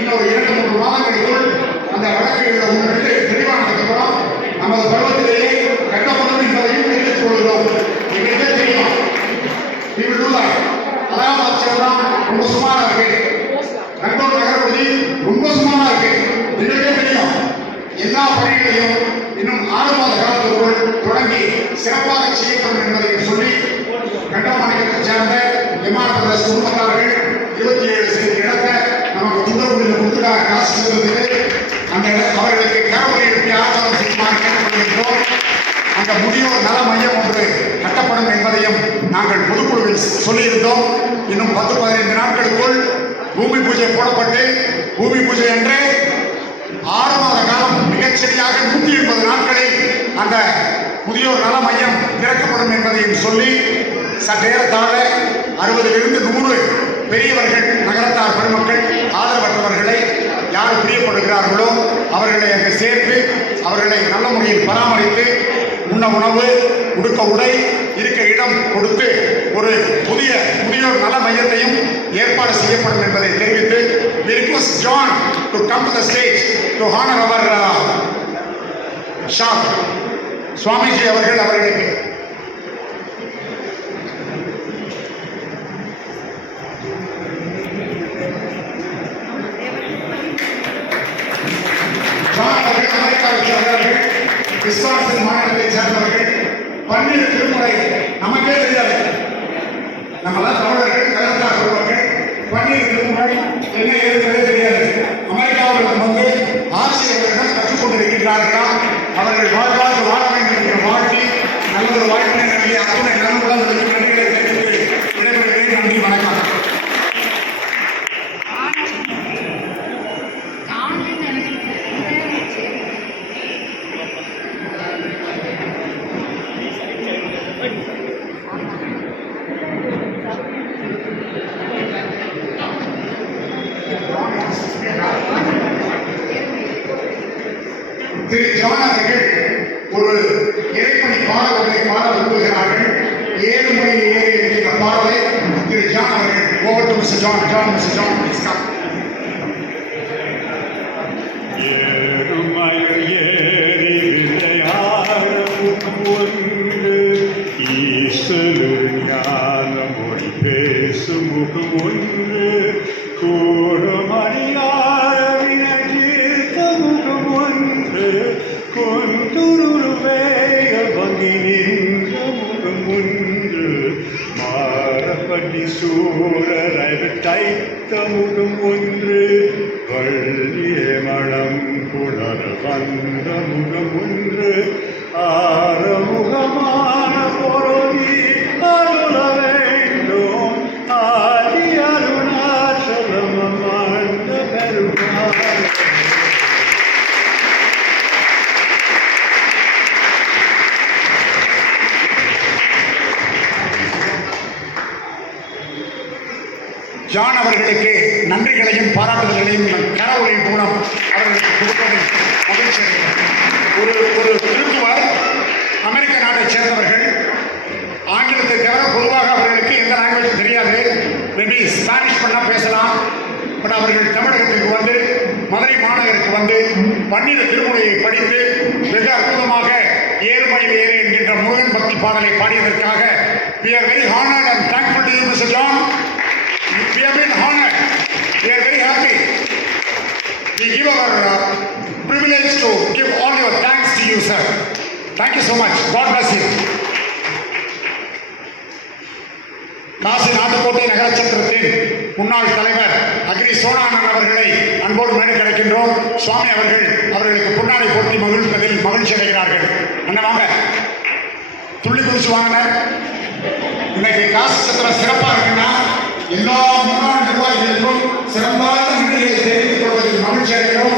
இன்னொரு 2-3 மாதங்களுக்குள் அந்த வழக்குகளில் ஒன்று தெளிவானதுக்கப்புறம் நமது பருவத்திலேயே கட்டப்படும் என்பதையும் தெரிவித்துக் கொள்கிறோம். எங்களுக்கே தெரியும். அலகாபாத் சத்திரம் ரொம்ப சுமாரா இருக்கு. கண்டோர் நகரப்பகுதி ரொம்ப சுமாரா இருக்கு. எங்களுக்கே தெரியும். எல்லா பணிகளையும் இன்னும் 6 மாத காலத்திற்குள் தொடங்கி சிறப்பாக செய்யப்படும் என்பதை சொல்லி கண்டமாநிலத்தை சேர்ந்த விமான பிரதேச குடும்பத்தார்கள் 27 சென்ட் இடத்தை நமக்கு குந்தகுடியில் கொடுத்துக்காக காசு செலுத்துவதற்கு அந்த அவர்களுக்கு கரவறை எழுப்பி ஆர்ப்பாட்டம் செய்யுமாறு கேட்டுக்கொள்கின்றோம். அந்த முதியோர் நல மையம் ஒன்று கட்டப்படும் என்பதையும் நாங்கள் பொதுக்குழுவில் சொல்லியிருந்தோம். இன்னும் 10-15 நாட்களுக்குள் பூமி பூஜை போடப்பட்டு பூமி பூஜை அன்றே 6 மாத காலம் மிகச்சரியாக 180 நாட்களில் அந்த முதியோர் நல மையம் திறக்கப்படும் என்பதையும் சொல்லி சற்றேறத்தாழ 60-லிருந்து 100 பெரியவர்கள் நகரத்தார் பெருமக்கள் ஆதரவற்றவர்களை யார் பிரியப்படுகிறார்களோ அவர்களை அங்கு சேர்த்து அவர்களை நல்ல முறையில் பராமரித்து உண்ண உணவு, உடுக்க உடை, இருக்க இடம் கொடுத்து ஒரு புதிய முதியோர் நல மையத்தையும் ஏற்பாடு செய்யப்படும் என்பதை தெரிவித்து we request John to come to the stage to honor our Shah Swamiji அவர்களுக்கு விஸ்வாசின் மாநிலத்தை சேர்ந்தவர்கள் 12 திருமுறை நமக்கே தெரியாது. நம்மளாம் தமிழர்கள் கலந்தார் சொல்வார்கள். 12 திருமுறை என்ன ஏதுங்கிறதே தெரியாது. அமெரிக்காவில் வந்து ஆசிரியர்கள் கற்றுக் கொண்டிருக்கின்றார்களா? அவர்கள் வாழ்வாக வாழ வேண்டும் என்ற வாழ்க்கை நல்லதொரு வாழ்க்கை நன்றியை அத்துணை நலமுடன் நன்றிகளை தெரிவித்து விடைபெறுகிறேன். நன்றி, வணக்கம். திரு ஜான் அவர்கள் ஒரு இறைப்பணி பாடல்களை பாட விரும்புகிறார்கள். 7 மணி ஏறி என்கிற பாடலை திரு ஜான் அவர்கள் over to mister John. Mister John please come. முகம் ஒன்று கூறுமணியார வினஜீர்த்த முகம் ஒன்று சூரரை தைத்த முகம் ஒன்று வள்ளிய மனம் புலர வந்த முகம் ஒன்று ஆறுமுகமான பொருளி அருள வேண்டும் ஆதி அருணாச்சலம் ஆண்ட பெருமாள். ஜான் அவர்களுக்கு நன்றிகளையும் பாராட்டுதல்களையும் கரவுரை மூலம் அவர்களுக்கு கொடுப்பதில் மகிழ்ச்சி அடைகிறேன். ஒரு கிறிஸ்துவர் அமெரிக்க நாட்டைச் சேர்ந்தவர்கள். ஆங்கிலத்தை தவிர பொதுவாக அவர்களுக்கு எந்த லாங்குவேஜும் தெரியாது. மேபி ஸ்பானிஷ் பண்ணால் பேசலாம். பட் அவர்கள் தமிழகத்திற்கு வந்து மதுரை மாநகருக்கு வந்து பன்னிரு திருமுறையை படித்து மிக அற்புதமாக ஏறுமையில் ஏறு என்கின்ற முருகன் பக்தி பாடலை பாடியதற்காக we are very honored and thankful to you, Mr. John. We have been honored. We are very happy. We give our privilege to give all your thanks to you, sir. Thank you so much. God bless you. Kashi Nattukottai நகரச்சத்திரத்தின் முன்னாள் தலைவர் agri சோனானந்த் அவர்களை அன்போடு மேடை கிடைக்கின்றோம். சுவாமி அவர்களுக்கு பொன்னாடை போட்டி மகிழ்வதில் மகிழ்ச்சி அடைகிறார்கள். அண்ணன் வாங்க, துள்ளி குதிச்சு வாங்க. இன்னைக்கு காசி சத்திரம் சிறப்பாக இருக்குன்னா எல்லா முன்னாள் நிர்வாகிகளுக்கும் சிறப்பான நன்றிகளை தெரிவித்துக் கொள்வதில் மகிழ்ச்சி அடைகிறோம்.